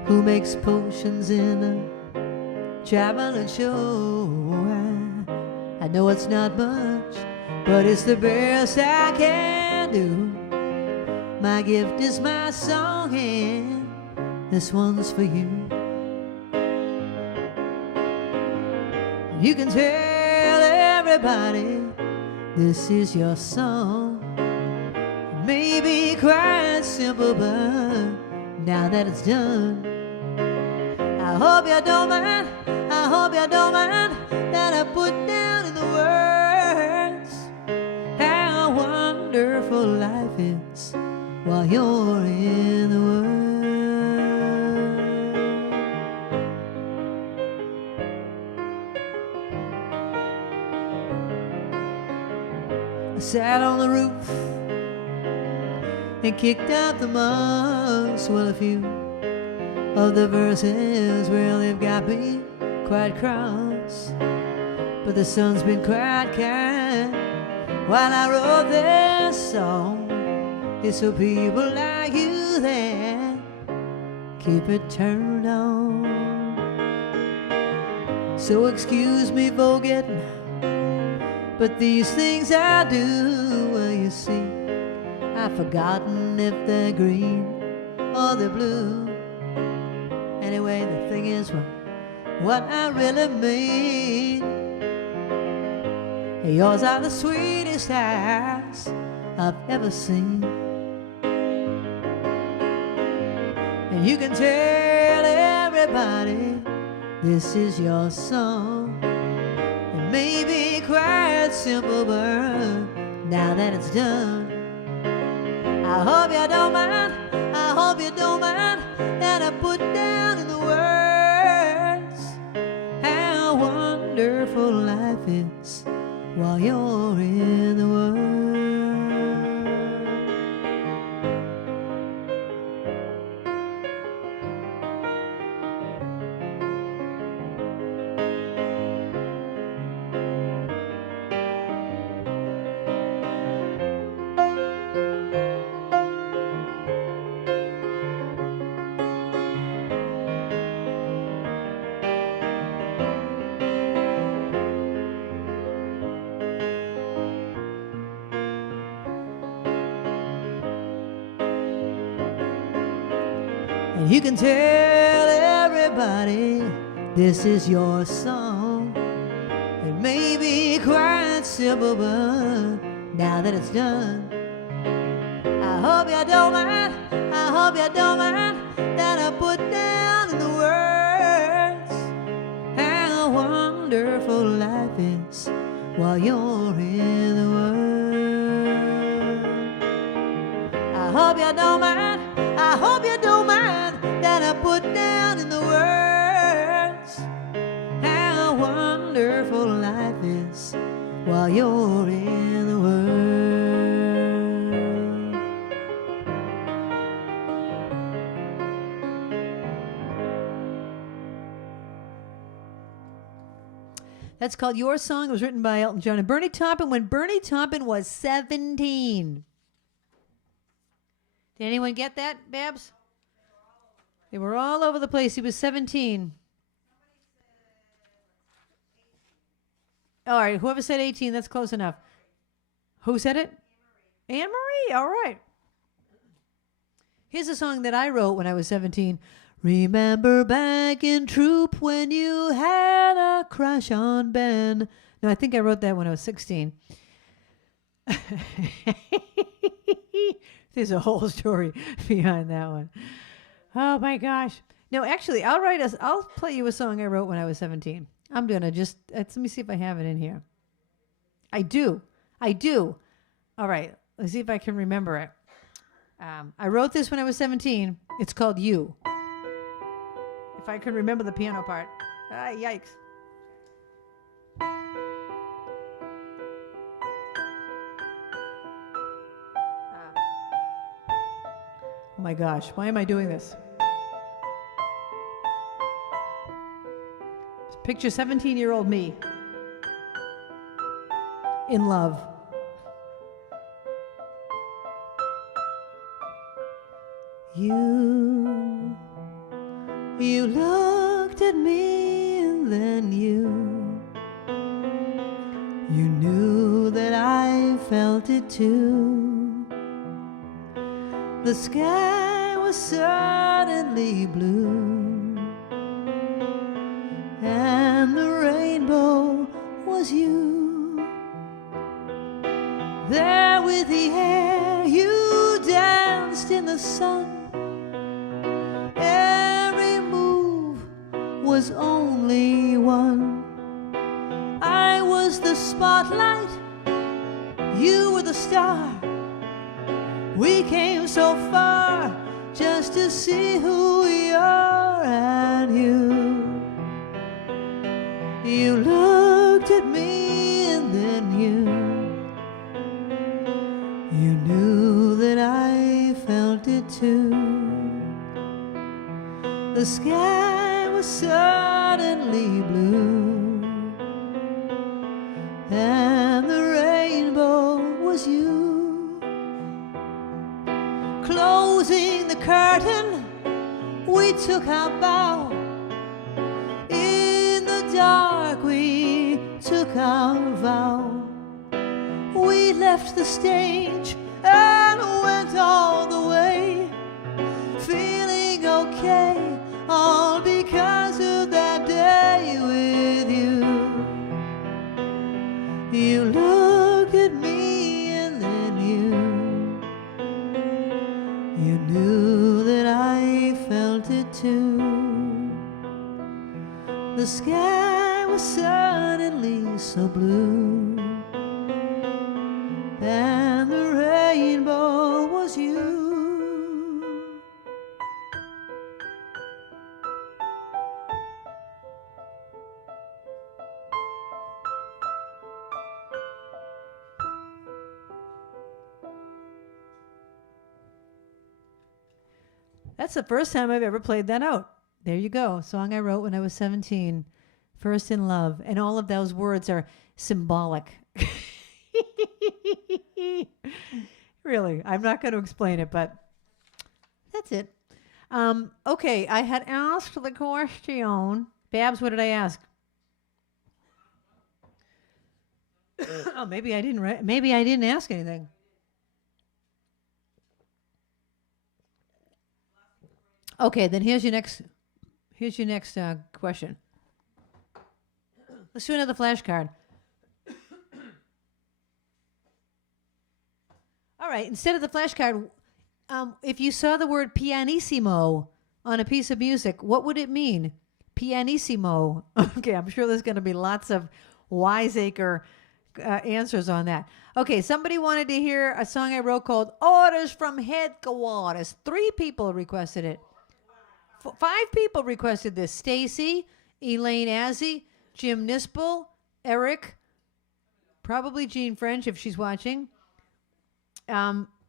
who makes potions in a traveling show. I know it's not much, but it's the best I can do. My gift is my song, and this one's for you. You can tell everybody this is your song. Maybe quite simple, but now that it's done, I hope you don't mind, I hope you don't mind that I put down in the words how wonderful life is while you're in the world. I sat on the roof and kicked out the moss. Well, a few of the verses, well, they've got me quite cross, but the sun's been quite kind while I wrote this song. It's so people like you that keep it turned on. So excuse me for getting, but these things I do, well, you see, I've forgotten if they're green or they're blue. Anyway, the thing is, well, what I really mean, yours are the sweetest eyes I've ever seen. And you can tell everybody this is your song. It may be quite simple, but now that it's done, I hope you don't mind, I hope you don't mind that I put down in the words how wonderful life is while you're in the world. And you can tell everybody this is your song. It may be quite simple, but now that it's done, I hope you don't mind, I hope you don't mind that I put down in the words how wonderful life is while you're in the world. I hope you don't mind, I hope you don't mind that I put down in the words how wonderful life is while you're in the world. That's called Your Song. It was written by Elton John and Bernie Taupin when Bernie Taupin was 17. Did anyone get that, Babs? They were all over the place. He was 17. All right, whoever said 18, that's close enough. Who said it? Anne Marie. All right. Here's a song that I wrote when I was 17. Remember back in troop when you had a crush on Ben. No, I think I wrote that when I was 16. There's a whole story behind that one. Oh my gosh. No, actually, I'll play you a song I wrote when I was 17. I'm gonna just let me see if I have it in here. I do. All right. Let's see if I can remember it. I wrote this when I was 17. It's called You. If I can remember the piano part. Ah, yikes. Oh my gosh, why am I doing this? Picture 17-year-old me in love. You looked at me and then you knew that I felt it too. The sky was suddenly blue and the rainbow was you. There with the air you danced in the sun. Every move was only one. I was the spotlight, you were the star. We came so far just to see who we are. And you looked at me and then you knew that I felt it too. The sky was suddenly blue and the rainbow was you. Closing the curtain, we took our bow. In the dark, we took our vow. We left the stage and went all the way, feeling okay, all because of that day with you. You looked at me and then you knew that I felt it too. The sky was suddenly so blue and the rainbow was you. That's the first time I've ever played that out. There you go. Song I wrote when I was 17. First in love. And all of those words are symbolic. Really, I'm not going to explain it, but that's it. Okay, I had asked the question. Babs, what did I ask? Oh, maybe I didn't. Maybe I didn't ask anything. Okay, then here's your next question. Let's do another flashcard. All right, instead of the flashcard, if you saw the word pianissimo on a piece of music, what would it mean? Pianissimo. Okay, I'm sure there's going to be lots of wiseacre answers on that. Okay, somebody wanted to hear a song I wrote called Orders from Headquarters. 3 people requested it. 5 people requested this. Stacy, Elaine Azzy, Jim Nispel, Eric, probably Jean French if she's watching.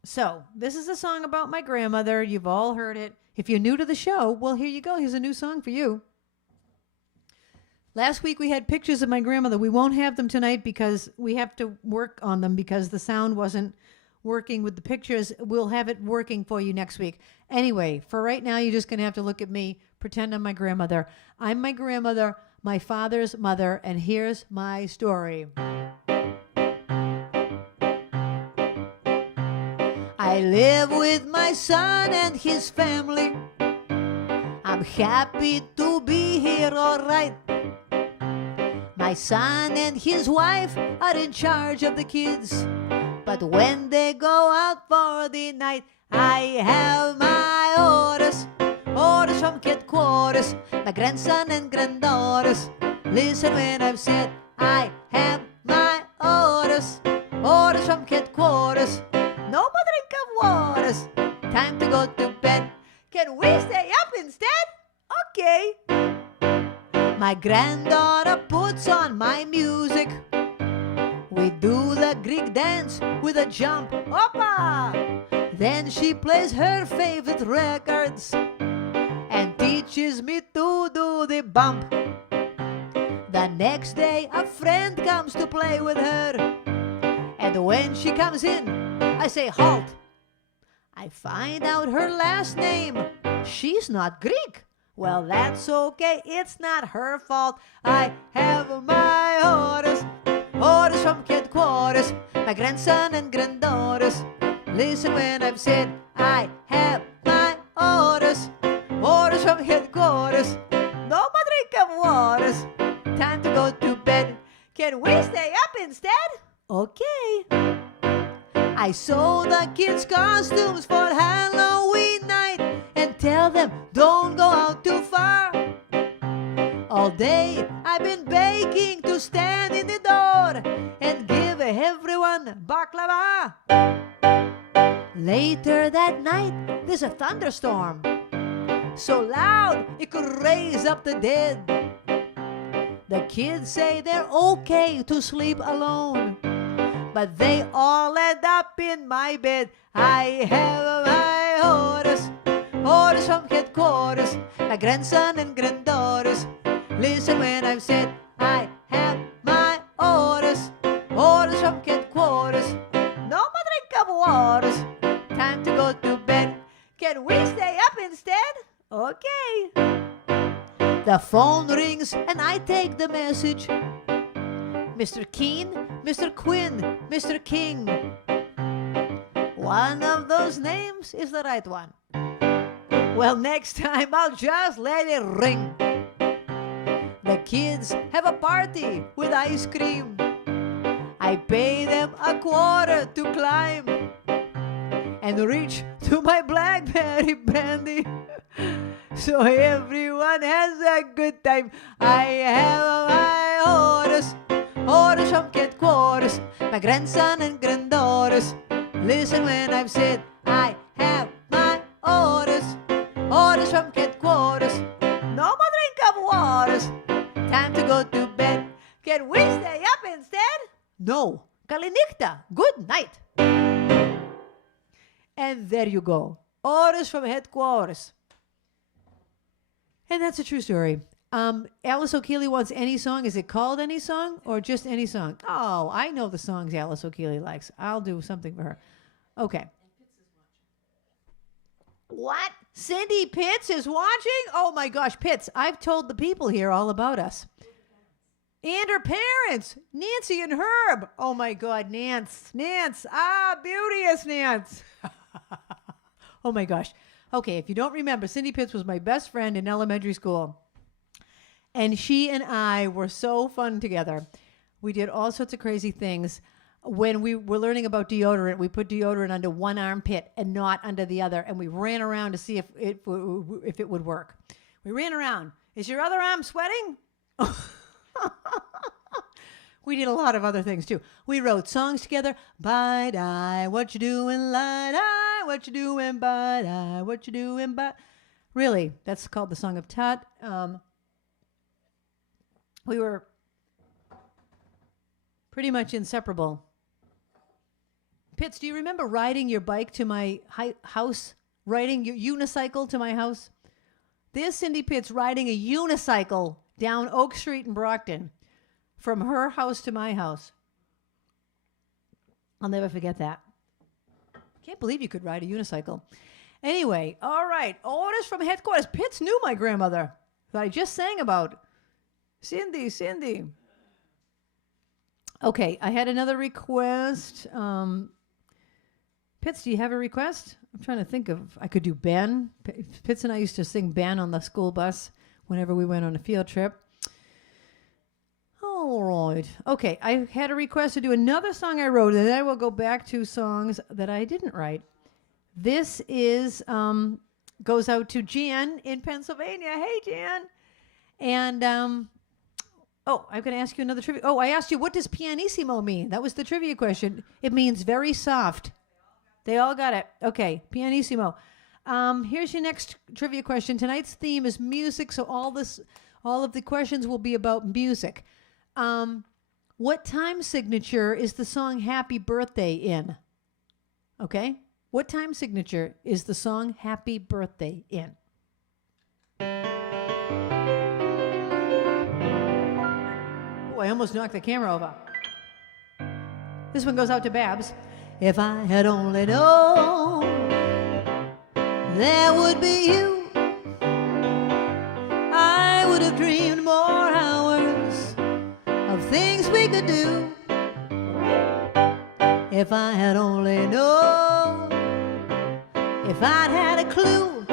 So this is a song about my grandmother. You've all heard it. If you're new to the show, well, here you go. Here's a new song for you. Last week we had pictures of my grandmother. We won't have them tonight because we have to work on them because the sound wasn't working with the pictures. We'll have it working for you next week. Anyway, for right now, you're just going to have to look at me, pretend I'm my grandmother. I'm my grandmother, my father's mother, and here's my story. I live with my son and his family. I'm happy to be here, all right. My son and his wife are in charge of the kids. But when they go out for the night, I have my orders Orders from headquarters, my grandson and granddaughters. Listen when I've said I have my orders. Orders from headquarters, no more drink of waters. Time to go to bed. Can we stay up instead? Okay. My granddaughter puts on my music. We do the Greek dance with a jump. Opa! Then she plays her favorite records and teaches me to do the bump. The next day a friend comes to play with her, and when she comes in, I say halt. I find out her last name. She's not Greek. Well, that's okay. It's not her fault. I have my orders. Orders from headquarters, my grandson and granddaughters. Listen when I've said I have my orders. Orders from headquarters, no more drink of waters. Time to go to bed. Can we stay up instead? Okay. I sew the kids' costumes for Halloween night and tell them don't go out too far. All day I've been baking to stand in the door and give everyone baklava. Later that night there's a thunderstorm, so loud it could raise up the dead. The kids say they're okay to sleep alone, but they all end up in my bed. I have my orders. Orders from headquarters, my grandson and granddaughters. Listen when I've said I have my orders. Orders from headquarters, no more drink of waters. Time to go to bed. Can we stay up instead? Okay. The phone rings and I take the message. Mr. Keen, Mr. Quinn, Mr. King. One of those names is the right one. Well, next time I'll just let it ring. The kids have a party with ice cream. I pay them a quarter to climb and reach to my blackberry brandy. So everyone has a good time. I have my orders. Orders from headquarters, my grandson and granddaughters. Listen when I've said I have my orders. Orders from headquarters, no more drink of waters. Time to go to bed. Can we stay up instead? No. Kalinikta. Good night. And there you go. Orders from headquarters. And that's a true story. Alice O'Keefe wants Any Song. Is it called Any Song or just Any Song? Oh, I know the songs Alice O'Keefe likes. I'll do something for her. Okay. What? Cindy Pitts is watching? Oh my gosh, Pitts, I've told the people here all about us. And her parents, Nancy and Herb. Oh my God, Nance. Beauteous Nance. Oh my gosh. Okay, if you don't remember, Cindy Pitts was my best friend in elementary school. And she and I were so fun together. We did all sorts of crazy things. When we were learning about deodorant, we put deodorant under one armpit and not under the other. And we ran around to see if it would work. We ran around. Is your other arm sweating? We did a lot of other things too. We wrote songs together. Bye-die, what you doing? Lie-die, what you doing? Bye-die, what you doing? Bye. Really, that's called the Song of Tut. We were pretty much inseparable. Pitts, do you remember riding your bike to my house? Riding your unicycle to my house? There's Cindy Pitts riding a unicycle down Oak Street in Brockton from her house to my house. I'll never forget that. Can't believe you could ride a unicycle. Anyway, all right. Orders from headquarters. Pitts knew my grandmother that I just sang about. Cindy. Okay, I had another request. Pitts, do you have a request? I'm trying to think of, I could do Ben. Pitts and I used to sing Ben on the school bus whenever we went on a field trip. All right. Okay, I had a request to do another song I wrote, and then I will go back to songs that I didn't write. This is goes out to Jan in Pennsylvania. Hey, Jan. And, I'm going to ask you another trivia. Oh, I asked you, what does pianissimo mean? That was the trivia question. It means very soft. They all got it. Okay, pianissimo. Here's your next trivia question. Tonight's theme is music, so all of the questions will be about music. What time signature is the song Happy Birthday in? Okay? What time signature is the song Happy Birthday in? Oh, I almost knocked the camera over. This one goes out to Babs. If I had only known there would be you, I would have dreamed more hours of things we could do. If I had only known, if I'd had a clue,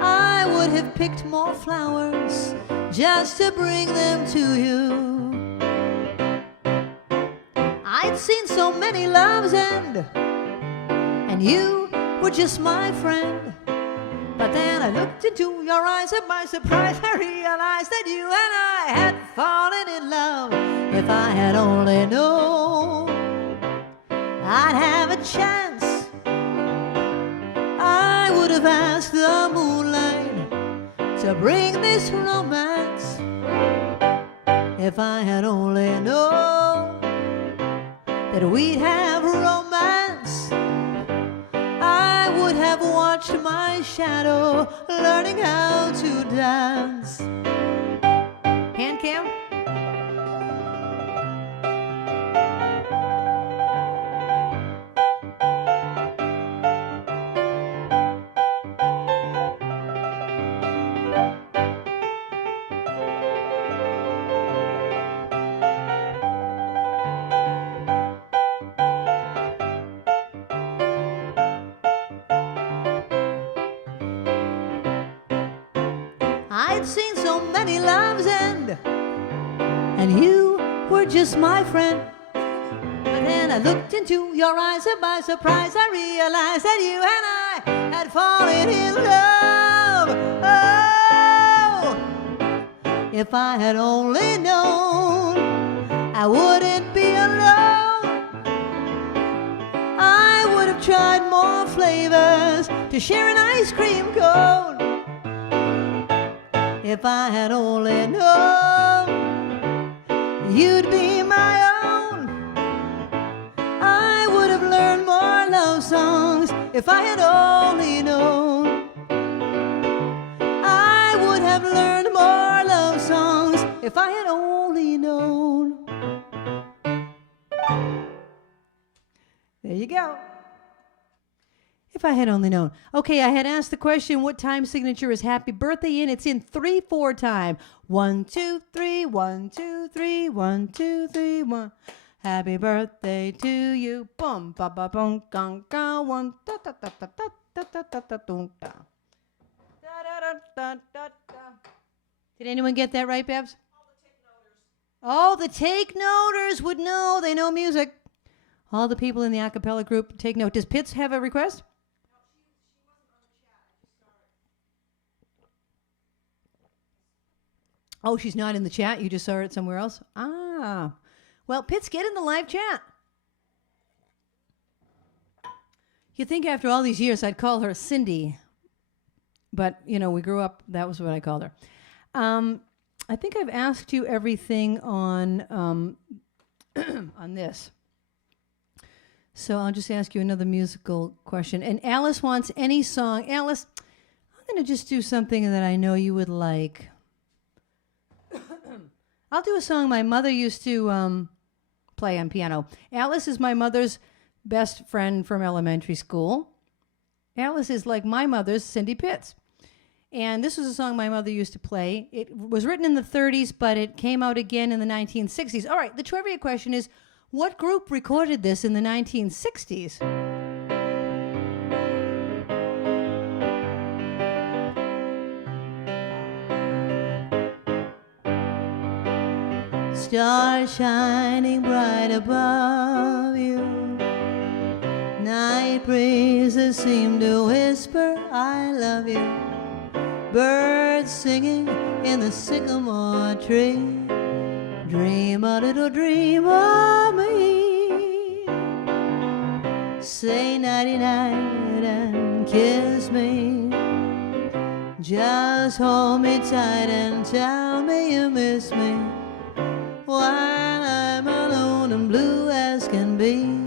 I would have picked more flowers just to bring them to you. I'd seen so many loves end, and you were just my friend. But then I looked into your eyes, and by surprise I realized that you and I had fallen in love. If I had only known I'd have a chance, I would have asked the moonlight to bring this romance. If I had only known that we'd have romance, I would have watched my shadow learning how to dance. Hand cam? I'd seen so many lives end, and you were just my friend. But then I looked into your eyes, and by surprise I realized that you and I had fallen in love. Oh, if I had only known I wouldn't be alone, I would have tried more flavors to share an ice cream cone. If I had only known you'd be my own, I would have learned more love songs. If I had only known, I would have learned more love songs. If I had only known. There you go. If I had only known. Okay, I had asked the question, what time signature is Happy Birthday in? It's in 3/4 time. 1, 2, 3, 1, 2, 3, 1, 2, 3, 1. Happy birthday to you. Bum ba ba bum gong gong 1 da da da da da da da da da dum da. Da da da da da da. Did anyone get that right, Babs? All the take noters would know. They know music. All the people in the a cappella group take note. Does Pitts have a request? Oh, she's not in the chat. You just saw it somewhere else? Ah. Well, Pitts, get in the live chat. You'd think after all these years I'd call her Cindy. But, you know, we grew up, that was what I called her. I think I've asked you everything on on this. So I'll just ask you another musical question. And Alice wants any song. Alice, I'm going to just do something that I know you would like. I'll do a song my mother used to play on piano. Alice is my mother's best friend from elementary school. Alice is like my mother's Cindy Pitts. And this was a song my mother used to play. It was written in the 30s, but it came out again in the 1960s. All right, the trivia question is, what group recorded this in the 1960s? Stars shining bright above you, Night breezes seem to whisper, I love you. Birds singing in the sycamore tree. Dream a little dream of me. Say nighty-night and kiss me. Just hold me tight and tell me you miss me. While I'm alone and blue as can be.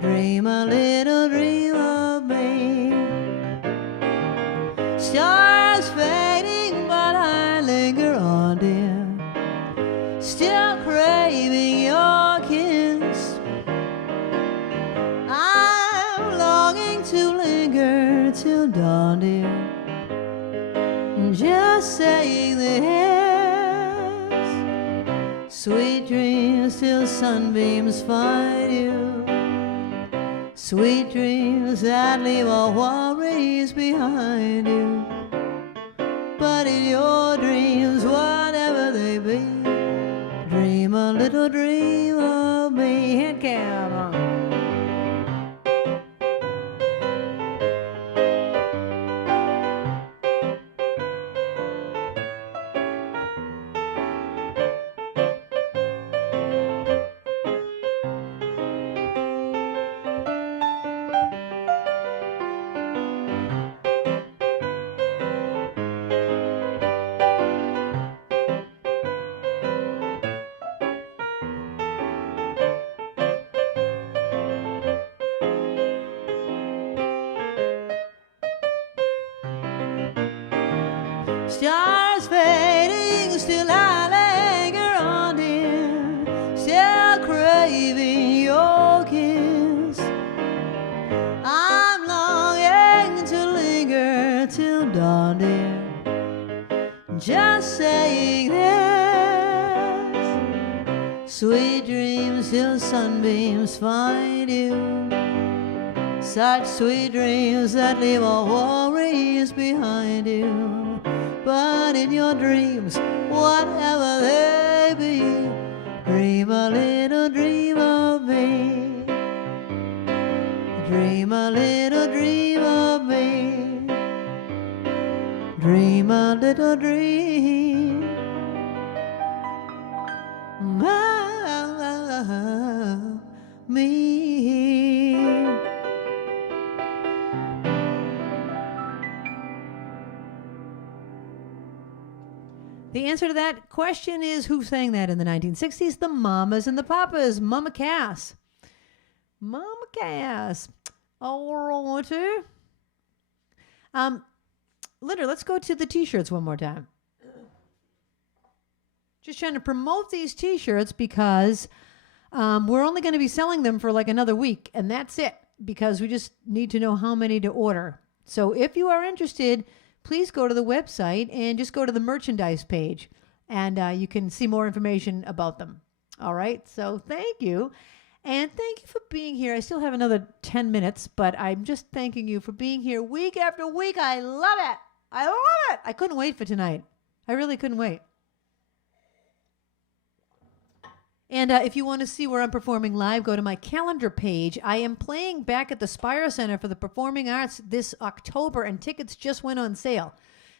Dream a little dream of me. Stars fading, but I linger on, dear. Still craving your kiss. I'm longing to linger till dawn, dear. Just saying this. Sweet dreams till sunbeams find you. Sweet dreams that leave all worries behind you. But in your dreams, whatever they be, dream a little dream of me. And come on. Stars fading, still I linger on, dear. Still craving your kiss. I'm longing to linger till dawn, dear. Just saying this. Sweet dreams till sunbeams find you. Such sweet dreams that leave all worries behind you. But in your dreams, whatever they be, dream a little dream of me. Dream a little dream of me. Dream a little dream of me. The answer to that question is who sang that in the 1960s? The Mamas and the Papas. Mama Cass. Mama Cass. All right. Linda, let's go to the T-shirts one more time. Just trying to promote these T-shirts because we're only going to be selling them for like another week, and that's it, because we just need to know how many to order. So if you are interested, please go to the website and just go to the merchandise page, and you can see more information about them. All right, so thank you. And thank you for being here. I still have another 10 minutes, but I'm just thanking you for being here week after week. I love it. I love it. I couldn't wait for tonight. I really couldn't wait. And if you want to see where I'm performing live, go to my calendar page. I am playing back at the Spire Center for the Performing Arts this October, and tickets just went on sale.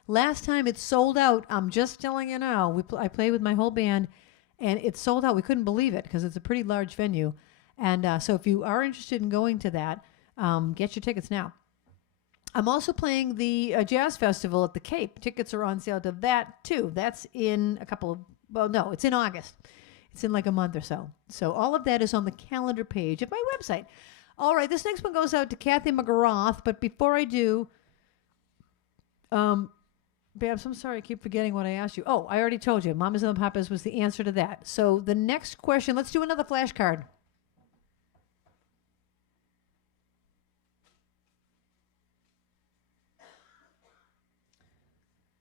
Last time it sold out. I'm just telling you now. I played with my whole band, and it sold out. We couldn't believe it because it's a pretty large venue. And so if you are interested in going to that, get your tickets now. I'm also playing the Jazz Festival at the Cape. Tickets are on sale to that, too. That's in it's in August. It's in like a month or so. So all of that is on the calendar page of my website. All right, this next one goes out to Kathy McGrath. But before I do, Babs, I'm sorry, I keep forgetting what I asked you. Oh, I already told you. Mamas and the Papas was the answer to that. So the next question, let's do another flashcard.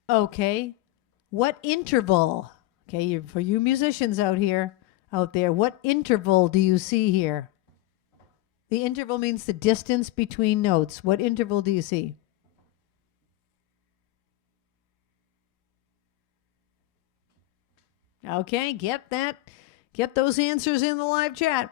Okay. What interval? Okay, for you musicians out there, what interval do you see here? The interval means the distance between notes. What interval do you see? Okay, get those answers in the live chat.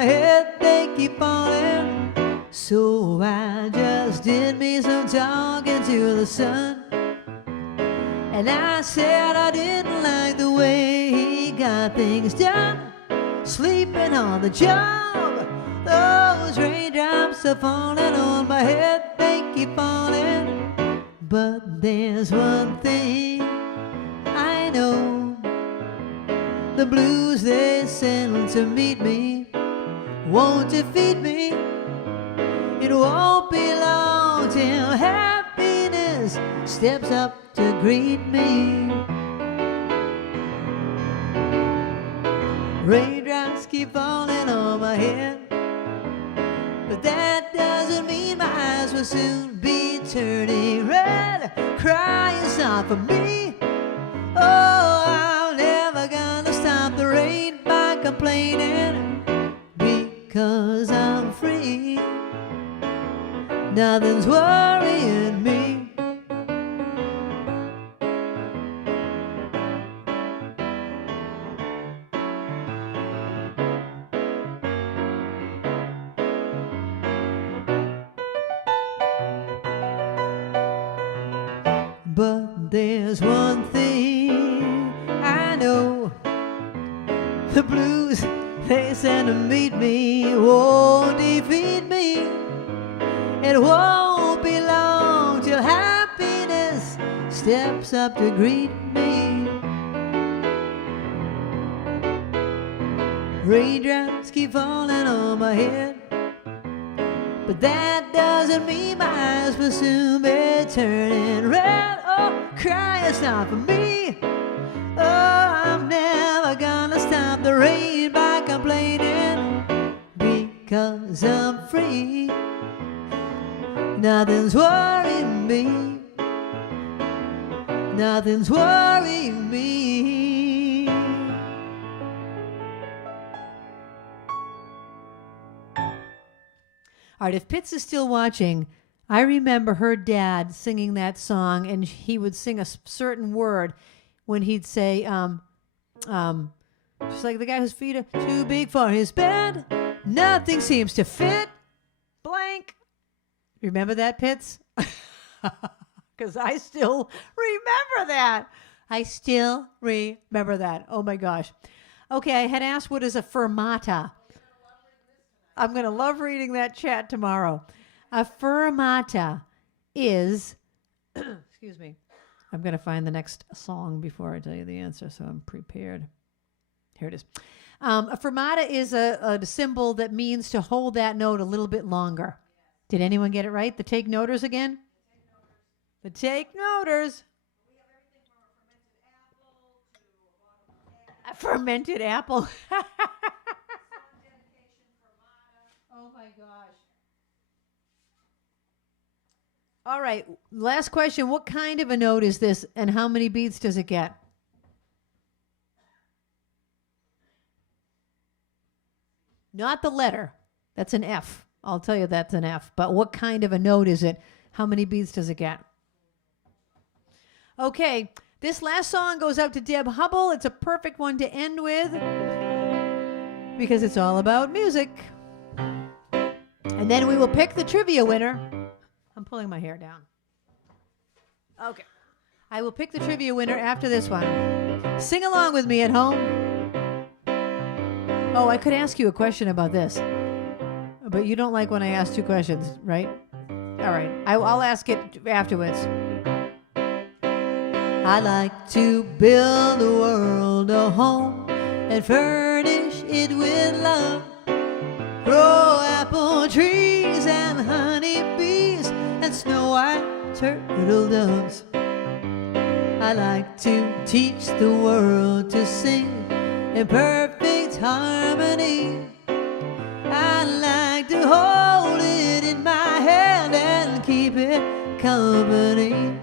my head, they keep falling. So I just did me some talking to the sun. And I said I didn't like the way he got things done. Sleeping on the job, those raindrops are falling on my head, they keep falling. But there's one thing I know, the blues they send to meet me won't defeat me. It won't be long till happiness steps up to greet me. Raindrops keep falling on my head, but that doesn't mean my eyes will soon be turning red. Crying's not for me. Oh, I'm never gonna stop the rain by complaining, because I'm free. Nothing's worrying me. But there's one thing I know, the blues they send to meet me won't defeat me. It won't be long till happiness steps up to greet me. Raindrops keep falling on my head, but that doesn't mean my eyes will soon be turning red. Oh, crying's not for me. Oh, I'm never gonna stop the rain by complaining, because I'm free. Nothing's worrying me. Nothing's worrying me. All right, if Pitts is still watching, I remember her dad singing that song, and he would sing a certain word when he'd say, just like the guy whose feet are too big for his bed, nothing seems to fit, blank. Remember that, Pitts? Because I still remember that. I still remember that. Oh, my gosh. Okay, I had asked, what is a fermata? I'm going to love reading that chat tomorrow. A fermata is, excuse me, I'm going to find the next song before I tell you the answer, so I'm prepared. Here it is. A fermata is a symbol that means to hold that note a little bit longer. Did anyone get it right? The take noters again? The take noters. A fermented apple. Oh my gosh. All right, last question. What kind of a note is this, and how many beats does it get? Not the letter. That's an F. I'll tell you that's an F. But what kind of a note is it? How many beats does it get? Okay, this last song goes out to Deb Hubble. It's a perfect one to end with because it's all about music. And then we will pick the trivia winner. I'm pulling my hair down. Okay. I will pick the trivia winner after this one. Sing along with me at home. Oh, I could ask you a question about this. But you don't like when I ask two questions, right? All right. I'll ask it afterwards. I like to build the world a home and furnish it with love. Grow apple trees and honey bees and snow white turtle doves. I like to teach the world to sing in perfect harmony. I like to hold it in my hand and keep it company.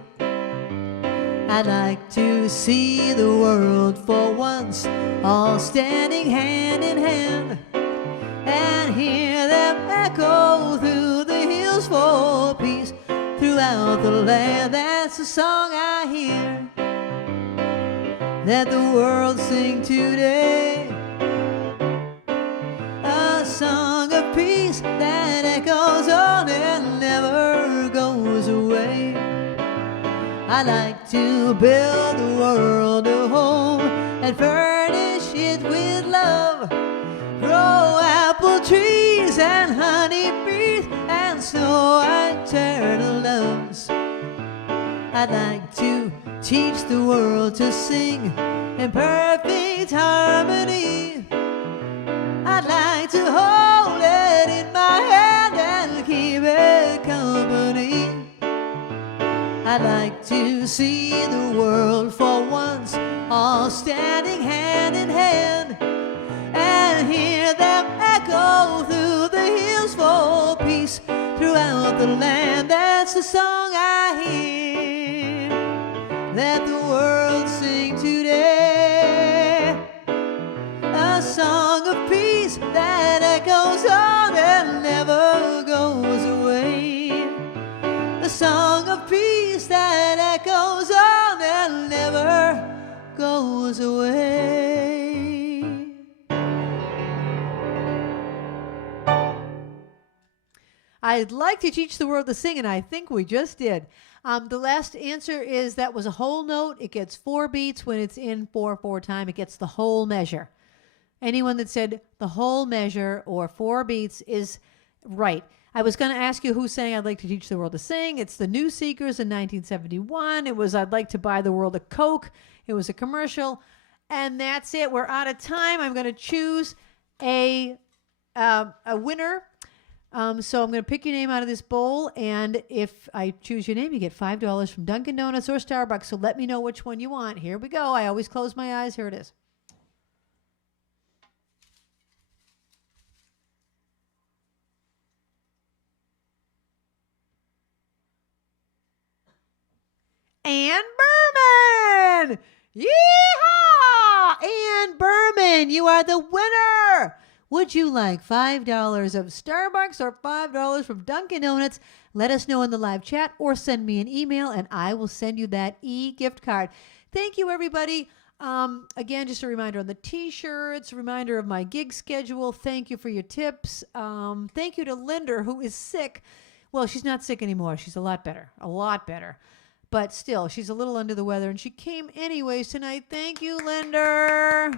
I'd like to see the world for once all standing hand in hand and hear them echo through the hills for peace throughout the land. That's the song I hear that the world sing today. A song of peace that echoes on and never goes away. I like to build the world a home and furnish it with love, grow apple trees and honey bees and sow eternal loves. I'd like to teach the world to sing in perfect harmony. I'd like to hold it in my hand and keep it company. I'd like to see the world for once all standing hand in hand and hear them echo through the hills for peace throughout the land. That's the song I hear. Let the world sing today. A song of peace that echoes on and never goes away. A song of peace that echoes on and never goes away. I'd like to teach the world to sing, and I think we just did. The last answer is that was a whole note. It gets 4 beats when it's in 4/4 time. It gets the whole measure. Anyone that said the whole measure or 4 beats is right. I was going to ask you who sang I'd like to teach the world to sing. It's the New Seekers in 1971. It was I'd like to buy the world a Coke. It was a commercial. And that's it. We're out of time. I'm going to choose a winner. So I'm going to pick your name out of this bowl, and if I choose your name, you get $5 from Dunkin' Donuts or Starbucks. So let me know which one you want. Here we go. I always close my eyes. Here it is. Ann Berman! Yeehaw! Ann Berman, you are the winner! Would you like $5 of Starbucks or $5 from Dunkin' Donuts? Let us know in the live chat or send me an email and I will send you that e-gift card. Thank you, everybody. Again, just a reminder on the t-shirts, a reminder of my gig schedule. Thank you for your tips. Thank you to Linder, who is sick. Well, she's not sick anymore. She's a lot better. But still, she's a little under the weather, and she came anyways tonight. Thank you, Linder.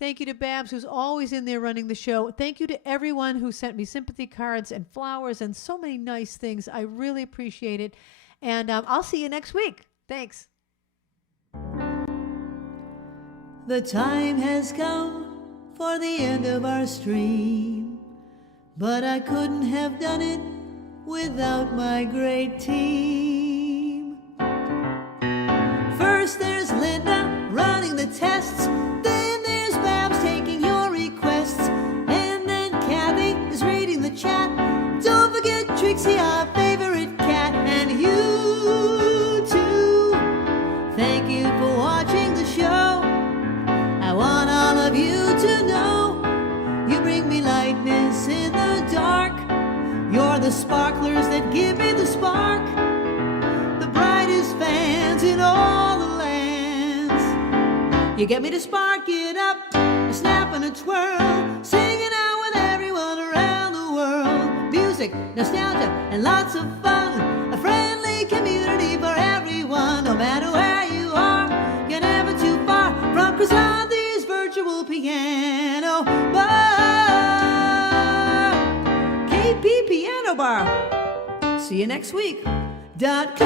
Thank you to Babs, who's always in there running the show. Thank you to everyone who sent me sympathy cards and flowers and so many nice things. I really appreciate it. And I'll see you next week. Thanks. The time has come for the end of our stream, but I couldn't have done it without my great team. First there's Linda running the tests, then there's Babs taking your requests, and then Kathy is reading the chat. Don't forget Trixie, our favorite cat, and you too. Thank you for watching the show. I want all of you to know you bring me lightness in the dark. You're the sparklers that give me the spark, the brightest fans in all the lands. You get me to spark it up, a snap and a twirl, singing out with everyone around the world. Music, nostalgia, and lots of fun, a friendly community for everyone. No matter where you are, you're never too far from Krisanthi's virtual piano bar. KP Piano Bar. See you next week. .com